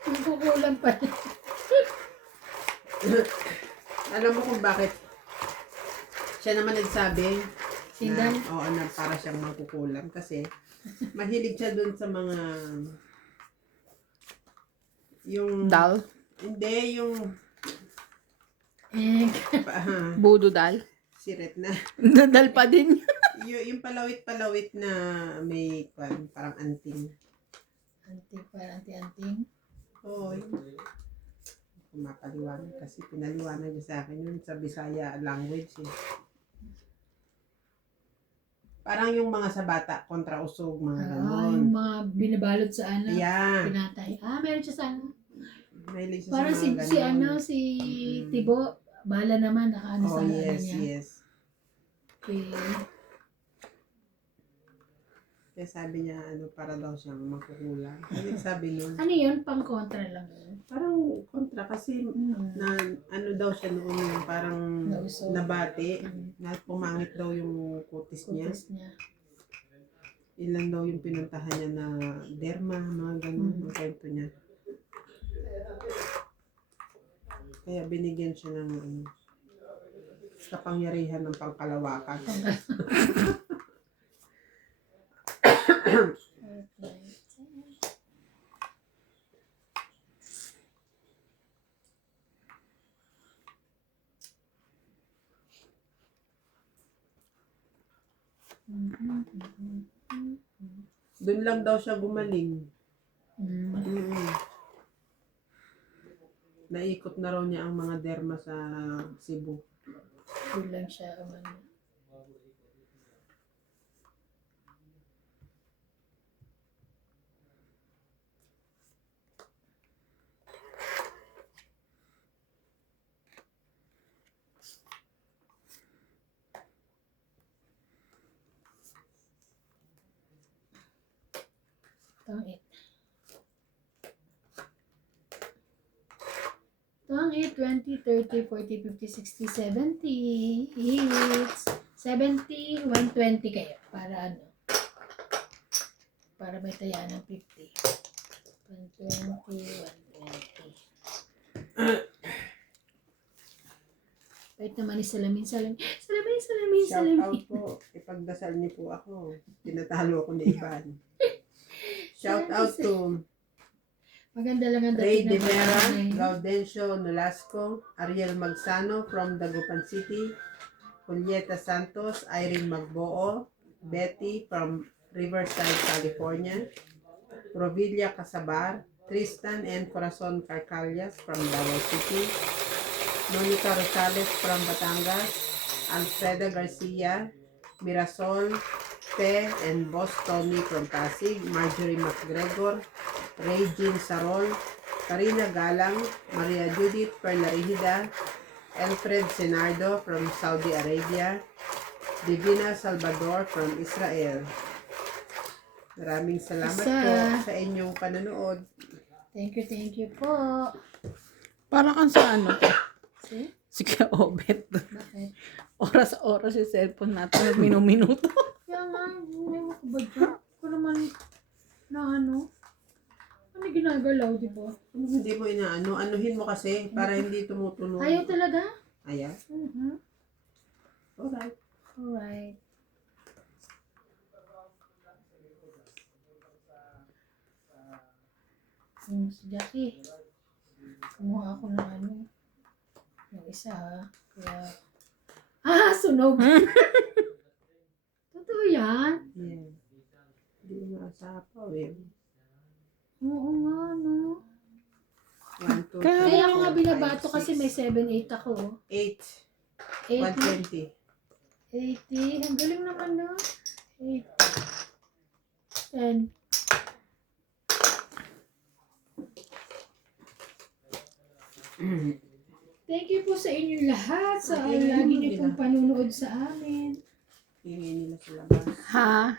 Yung kukulang pa. Alam mo kung bakit? Siya naman nagsabi Sindan? na, oo, na para siyang mangkukulam kasi mahilig siya dun sa mga yung Dal. hindi yung Budo dal. siret na Dal pa din. yung palawit-palawit na may parang anting. Anting, parang anting-anting. Oo, mapaliwanag kasi pinaliwanag niya sa akin yun sa Bisaya language eh. Parang yung mga sa bata kontra usog, mga ganon. Yung mga binabalot sa ano. Yeah. Pinatay. Meron siya sa ano. Mahilig siya Parang sa mga si ganon. si Tibo, bala naman, nakaano Oh, sa ano yes, niya. yes. Okay. Kaya sabi niya, para daw siyang magkukulang. Kasi sabi niya, Ano yun? Pang-kontra lang yun. parang kontra kasi na daw siya noon yung parang Nausog. nabati, na pumangit daw yung kutis niya. Kutis niya. Ilan daw yung pinuntahan niya na derma, mga ganun, yung kwento niya. Kaya binigyan siya ng kapangyarihan ng pangkalawakan. Doon lang daw siya gumaling. Naikot na raw niya ang mga derma sa Cebu. Doon lang siya. Tangit. Tangit, 20, 30, 40, 50, 60, 70. Hits. 70, 120 kayo. Para ano? Para may tayaan ng 50. 120, 120. Kahit naman ni salamin. Shout out po. Ipagdasal niyo po ako. Tinatalo ako ni Ivan. Shout out to Maganda lang ang Ray dating De Vera, ng Gaudencio Nolasco, Ariel Magsano from Dagupan City, Julieta Santos, Irene Magboo, Betty from Riverside, California. Provilla Casabar, Tristan and Corazon Carcallas from Davao City. Monica Rosales from Batangas. Alfreda Garcia, Mirasol, Te and Boss Tommy from Pasig. Marjorie McGregor, Regine Sarol, Karina Galang, Maria Judith Perlarihida, Alfred Senardo from Saudi Arabia, Divina Salvador from Israel. Maraming salamat po sa inyong panonood. Thank you po. Parang kang sa ano? See? Sige, Obet. Bakit? Oras-oras yung cellphone natin. Minuto. Kaya nga, may makabad ka. Kung naman na ano. Ano ginagalaw, di ba? Kung hindi mo inaano, anuhin mo kasi para hindi tumutunog. Ayaw talaga? Ayan. Alright. Alright. Si Jackie. Kumuha ako ng ano. Yung isa ha. Kaya... sunog! Totoo yan? Yeah. Hindi mo asapaw eh. Oo nga, no? 1, 2, 3, Kaya ako nga binabato kasi may 7-8 ako. 8. 8 120. 80. Ang galing naman, no? 8. 10. Thank you po sa inyong lahat sa lagi niyo pong panunood sa amin. Hingi nila sa labas. Ha?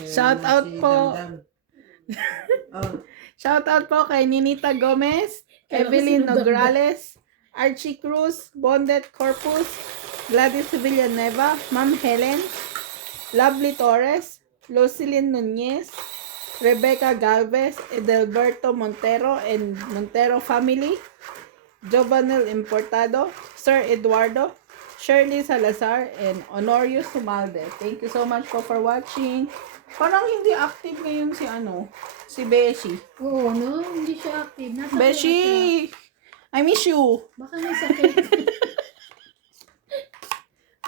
Kaya Shout naman out si po. Damdam. Oh, Shoutout po kay Ninita Gomez, Evelyn Nograles, Archie Cruz, Bondet Corpus, Gladys Villanueva, Ma'am Helen, Lovely Torres, Lucilyn Nunez, Rebecca Galvez, Edelberto Montero and Montero family, Jovanel Importado, Sir Eduardo, Shirley Salazar, and Honorio Sumalde. Thank you so much po for watching. Parang hindi active ngayon si Beshi. Oo, no? Hindi siya active. Nasa Beshi! I miss you. Baka may sakit.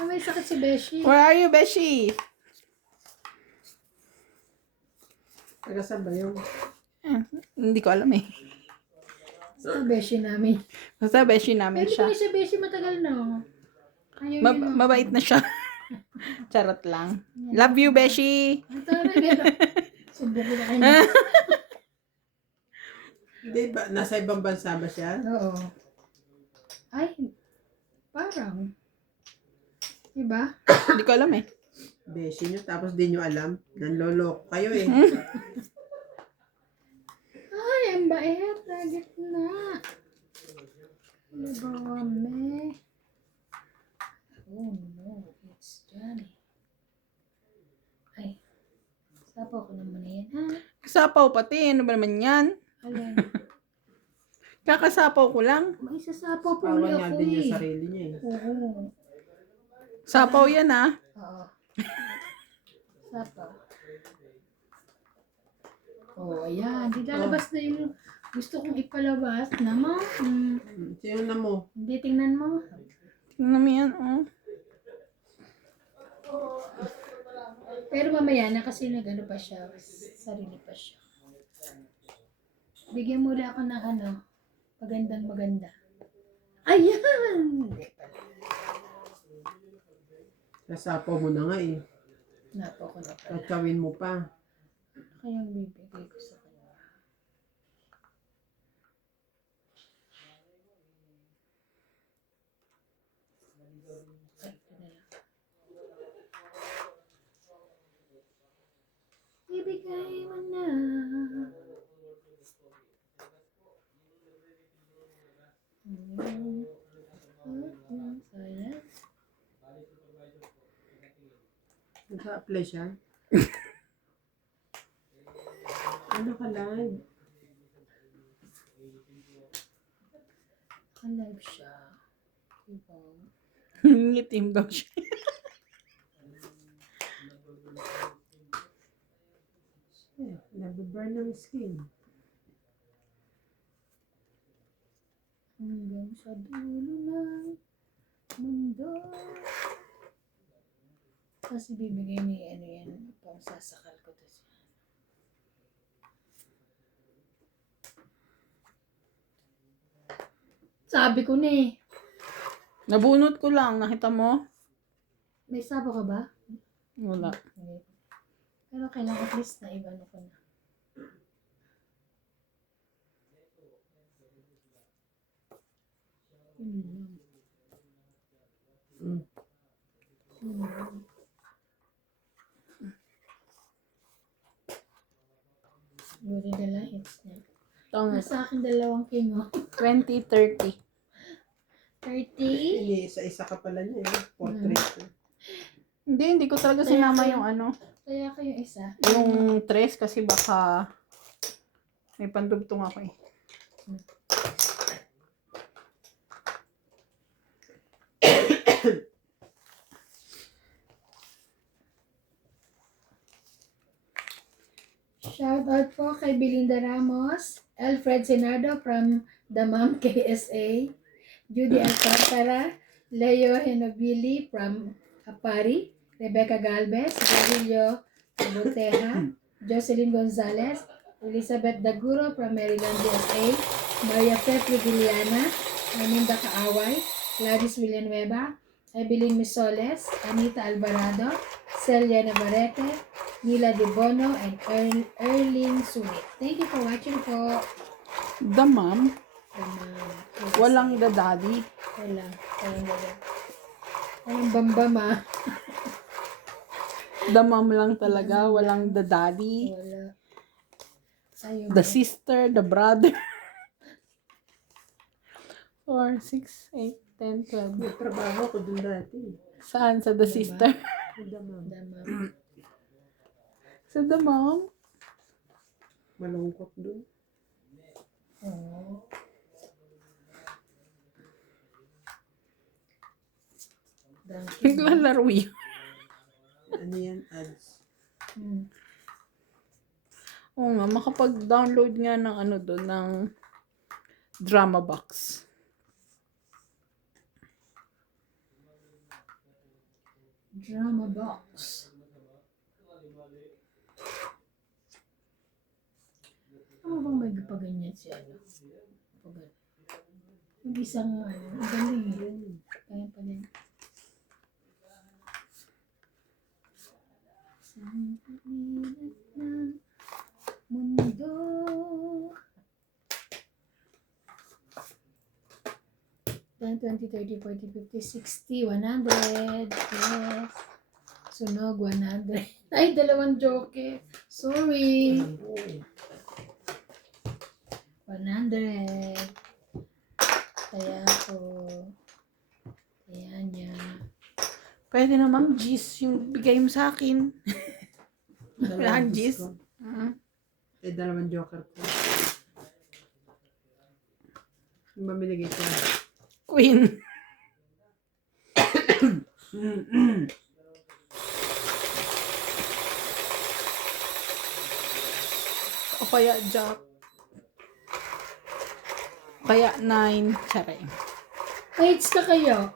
May sakit si Beshi. Where are you, Beshi? taga saan ba yun? Hindi ko alam eh. Sa Beshi namin. Basta Beshi namin Pwede siya. ko siya Beshi matagal na. Ayaw niya na. Mabait na siya. Charot lang. Love you, Beshi. Ang taray nila. Subukin na kayo. Hindi ba? Nasa ibang bansa ba siya? Oo. Ay, parang. Diba? Hindi ko alam eh. Beshi nyo, tapos di nyo alam. Nanloloko kayo eh. Ay, ang bait. Lagit na. Libawame. Oh no, it's Johnny. Ay, sapaw ko naman yan, ha? Kasapaw pati. Ano ba naman yan? Alin? Kakasapaw ko lang. May sasapaw po Pawan ulit nga ako din yung eh. sarili niya eh. Oo. Sapaw yan ah. Oo. Sapaw. Oh, ayan. Di lalabas na yung gusto kong ipalabas. Naman. Sino na mo? Hindi, tingnan mo. Tingnan mo yan, oh. Pero mamaya na kasi nag-ano pa siya. Sarili pa siya. Bigyan mo ulit ako ng magandang maganda. Ayan! Hindi pala. Nasapaw mo na nga eh. Napo ko na pala. Tatawin mo pa. Kayang bibigay ko sa kanya. Ay, ito na lang. Ibigay mo na. Sayang. Nag-a-apply siya? Ano ka live? Alive siya. Diba? Ngitim daw siya. Nababurn ng skin. Hanggang sa dulo ng mundo. kasi bibigay ni ano yan, pang sasakal ko to. Sabi ko na eh. Nabunot ko lang. Nakita mo? May sabo ka ba? Wala. Hindi. Pero kailangan at least na ibano ko na. Yun lang. Mm. Yun lang. Buti dala hits niya. Itong Nasa akin 2 kingo. 2030. 30. Hindi, isa ka pala niya eh. Portrait. Hindi ko talaga sinama yung ano. Kaya ko yung isa. Yung tres kasi baka may pandugtong ako eh. Shout out po kay Belinda Ramos, Alfred Senado from the Mom KSA, Judy Alcantara, Leo Henobili from Apari, Rebecca Galvez, Gabrielio Boteja, Jocelyn Gonzalez, Elizabeth Daguro from Maryland, USA, Maria Petri Giliana, Aminda Kaaway, Gladys Villanueva, Evelyn Misoles, Anita Alvarado, Celia Navarrete, Mila De Bono, and Erling Sulit. Thank you for watching po. The mom, Walang walang the daddy. Walang dada. Walang bambama. The mom lang talaga, walang the daddy. Wala. Ayaw The mo. sister, the brother. 4, 6, 8, 10, 12. May trabaho ko dun dati. Saan? Sa the sister? Dama. Dama. Sa the mom? Malungkot dun. Oo. Donkey. Naglalaro yun. Ano yan? Ads. Hmm. Oo nga, makapag-download nga ng ano doon, ng drama box. Drama box. Ano bang may paganyan siya? Paganyan. Yung isang ano, ang galing yun. Kaya pa din. Isang pagilat ng mundo. Then 20, 30, 40, 50, 60, 100. Yes. Sunog, 100. Ay, 2 joke. Sorry. 100. Kaya ko. Ayan niya. Pwede namang G's yung bigay mo sa akin. Lahat G's. ko. Eh, 2 joker ko. Yung ba binigay ko? Queen. O kaya Jack. Kaya 9. Tsare. Mates ka kayo.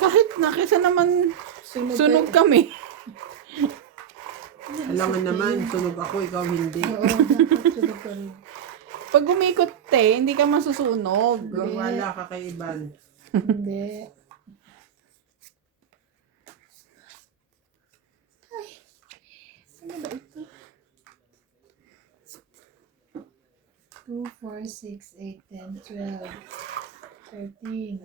Kahit na, kesa naman sunog kayo. kami. Alangan naman, sunog ako, ikaw hindi. Oo, dapat sunog ka rin. Pag umikot hindi ka masusunog. Wala ka kay Iban. Hindi. Ay. Ano ba ito? 2, 4, 6, 8, 10, 12, 13.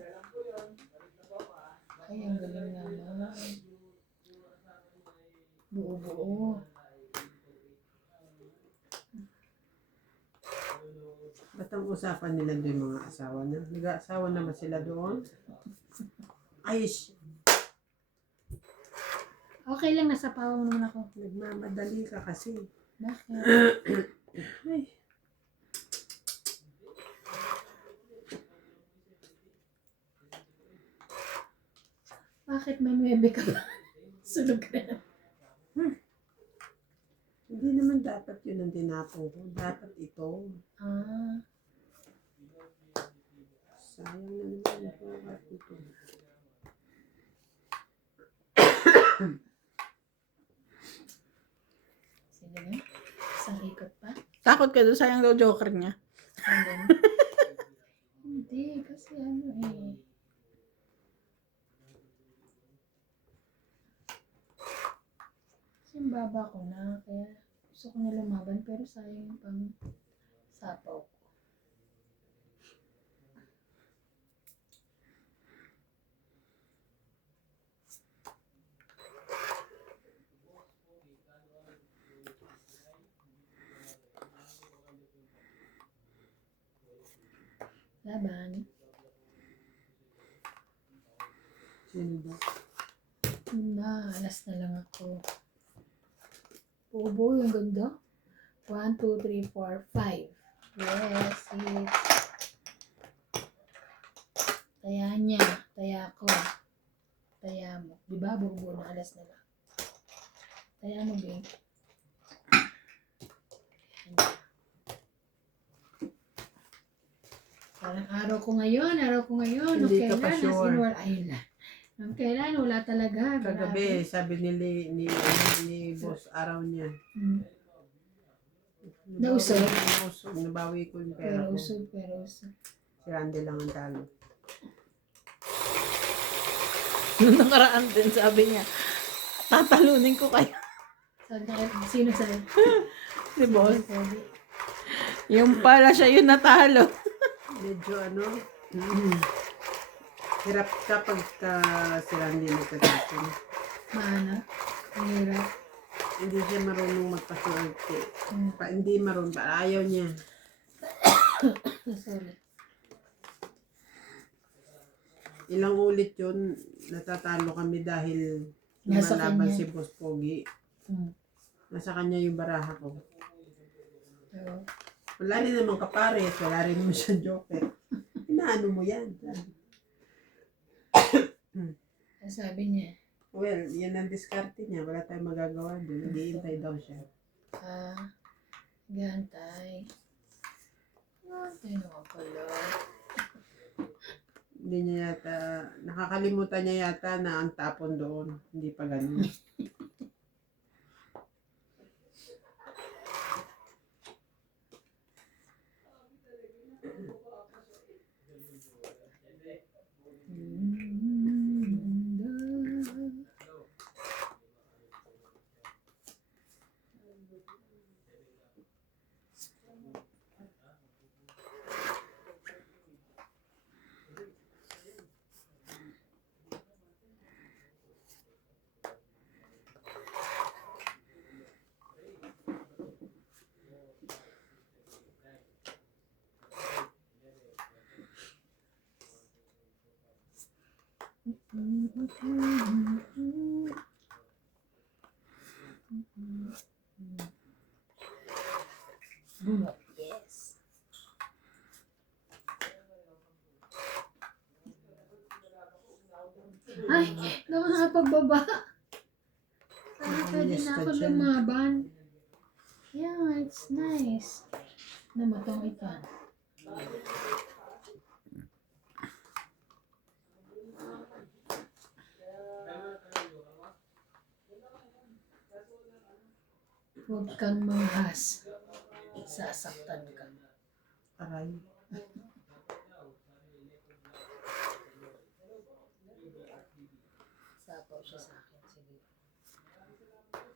Ay, ang galing naman. Buo-buo. Ba't ang usapan nila doon yung mga asawa na? Nag-aasawa naman sila doon? Ayos. Okay lang, nasa pawa mo naman ako. Nagmamadali ka kasi. Bakit? Ay. Bakit may 9 ka ba? Sunog ka na. Hindi naman dapat yun ang tinapong ko. Dapat ito. Ah. Sayang na naman ito. Takot ka doon, sayang daw joker niya. Hindi, kasi ano eh. Kasi yung baba ko na, kaya gusto ko na lumaban, pero sayang yung pang sapaw ko. Laban. Sino ba? Alas na lang ako. Boy, ang ganda. 1, 2, 3, 4, 5. Yes, 6. Taya niya. Taya ko. Taya mo. Diba, buo na alas na lang. Taya mo, babe. Parang araw ko ngayon. Nung Hindi ka kailan, pa sure. ayun na. Nung kailan, wala talaga. Kagabi, sabi ni boss araw niya. Hmm. Nausog? Nabawi ko yung pera Pero ko. usog. Si Randy lang ang talo. Noong nakaraan din, sabi niya, tatalunin ko kayo. Sino sa'yo? Si boss. Sabi. Yung pala siya yung natalo. Medyo hirap kapag si Randy nagkatapon. Maana? Ang hirap. Hindi siya marunong magpasulte. Hmm. Hindi marunong, ayaw niya. Sorry. Ilang ulit yun, natatalo kami dahil Nasa lumalaban kanya. si Boss Pogi. Hmm. Nasa kanya yung baraha ko. So, Wala rin naman kapares, wala rin naman siya joker. Inaano mo yan? sabi niya, Well, yan ang diskarte niya. Wala tayong magagawa doon. Nag-iintay daw siya. gantay. Gantay naman pala. Hindi niya yata, nakakalimutan niya yata na ang tapon doon. Hindi pa ganun. Bunot. Yes. Ay, hindi ako nakapagbaba. Sana pwede na ako lumaban. Yeah, it's nice. Namatong ito. Huwag kang manghas. Sasaktan ka. Aray. Sapaw siya sa akin. Sige.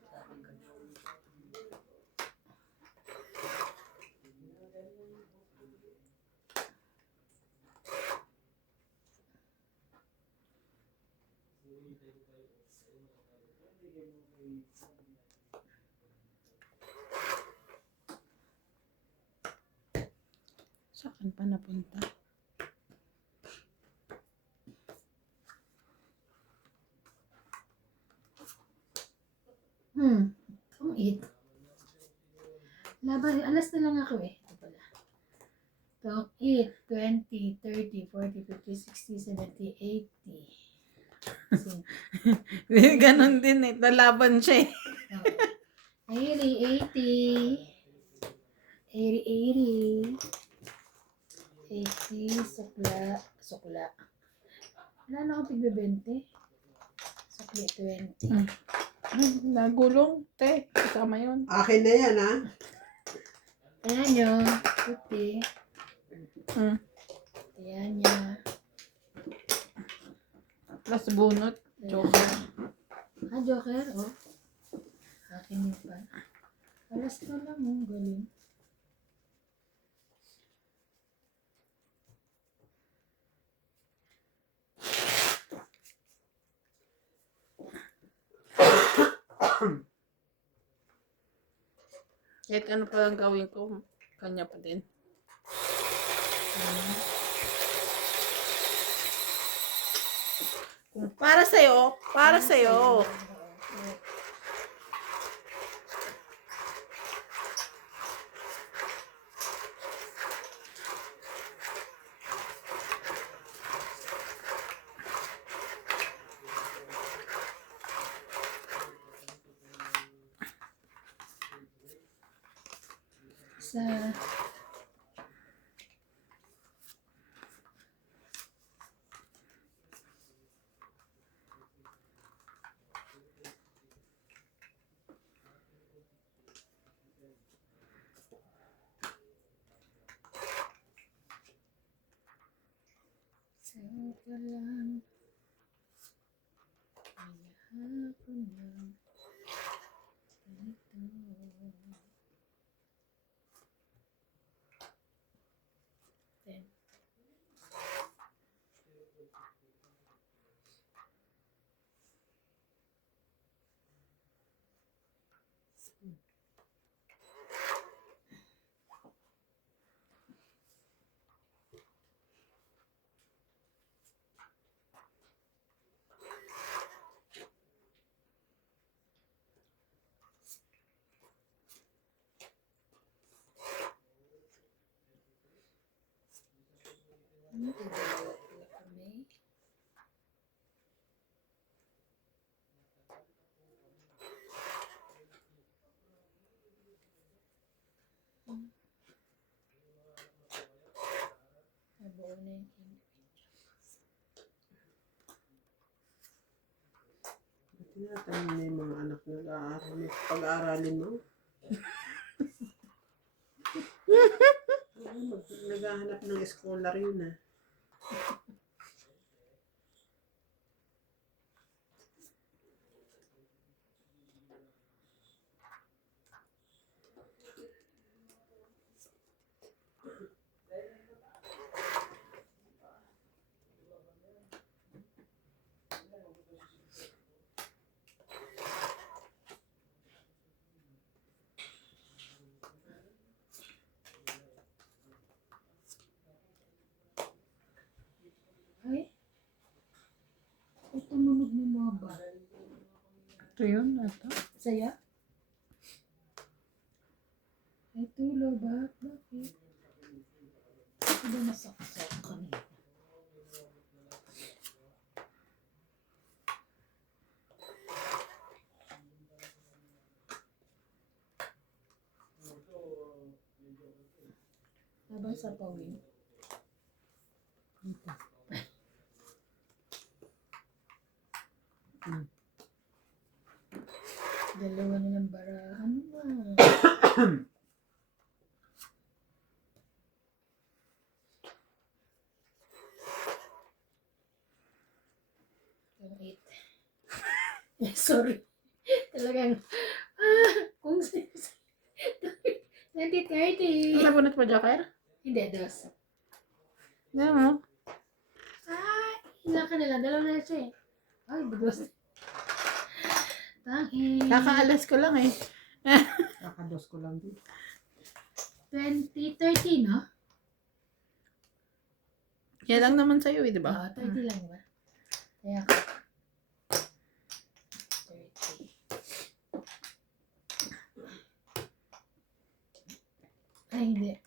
Sabi ko. Saan pa napunta? Kung eat. Laban, alas na lang ako eh. Ito pala. Don't eat. 20, 30, 40, 50, 60, 70, 80. Ganon din eh. Nalaban siya eh. 80, 80. 80, sukla. Wala na akong tigbe-20. Sukli, 20. Nagulong. Te, kasama yun. Akin na yan, ha? Ayan nyo. Puti. Mm. Ayan niya. Plus bunot. Joker. Joker, oh. Akin yun pa. Alas ka lang, oh. Galing. Kahit ano pa lang gawin ko, kanya pa din. Kung para sa'yo, para sa'yo. Sa... Sa'yo ka lang. Ay, hapon lang. Ganito. Then, Idalawa pala kami. Nabuo na yung Tinatanong na yung mga anak nag-aaral. Pag-aaralin mo. Naghahanap ng scholar yun ah. Ay, ito tumunog ng mga ba? Ito yun, ito. Saya? Ay, tulo ba? Bakit? Ito ba nasaksak kanina? Habang sa pawin. Dito. Dalawa na ng barahan na. Yung 8. Sorry. Talagang, kung 2030. Nabunot pa, Joker? Hindi, dos. Yan mo. Ilan ka na lang, dalawa na siya eh. Ay, dos. Tangin. Kakaalas ko lang eh. Kakados ko lang din. 2030, no? Yan lang naman sa'yo eh, di Oo, ba? 30 lang ba? Kaya ka. 30. Ay, hindi.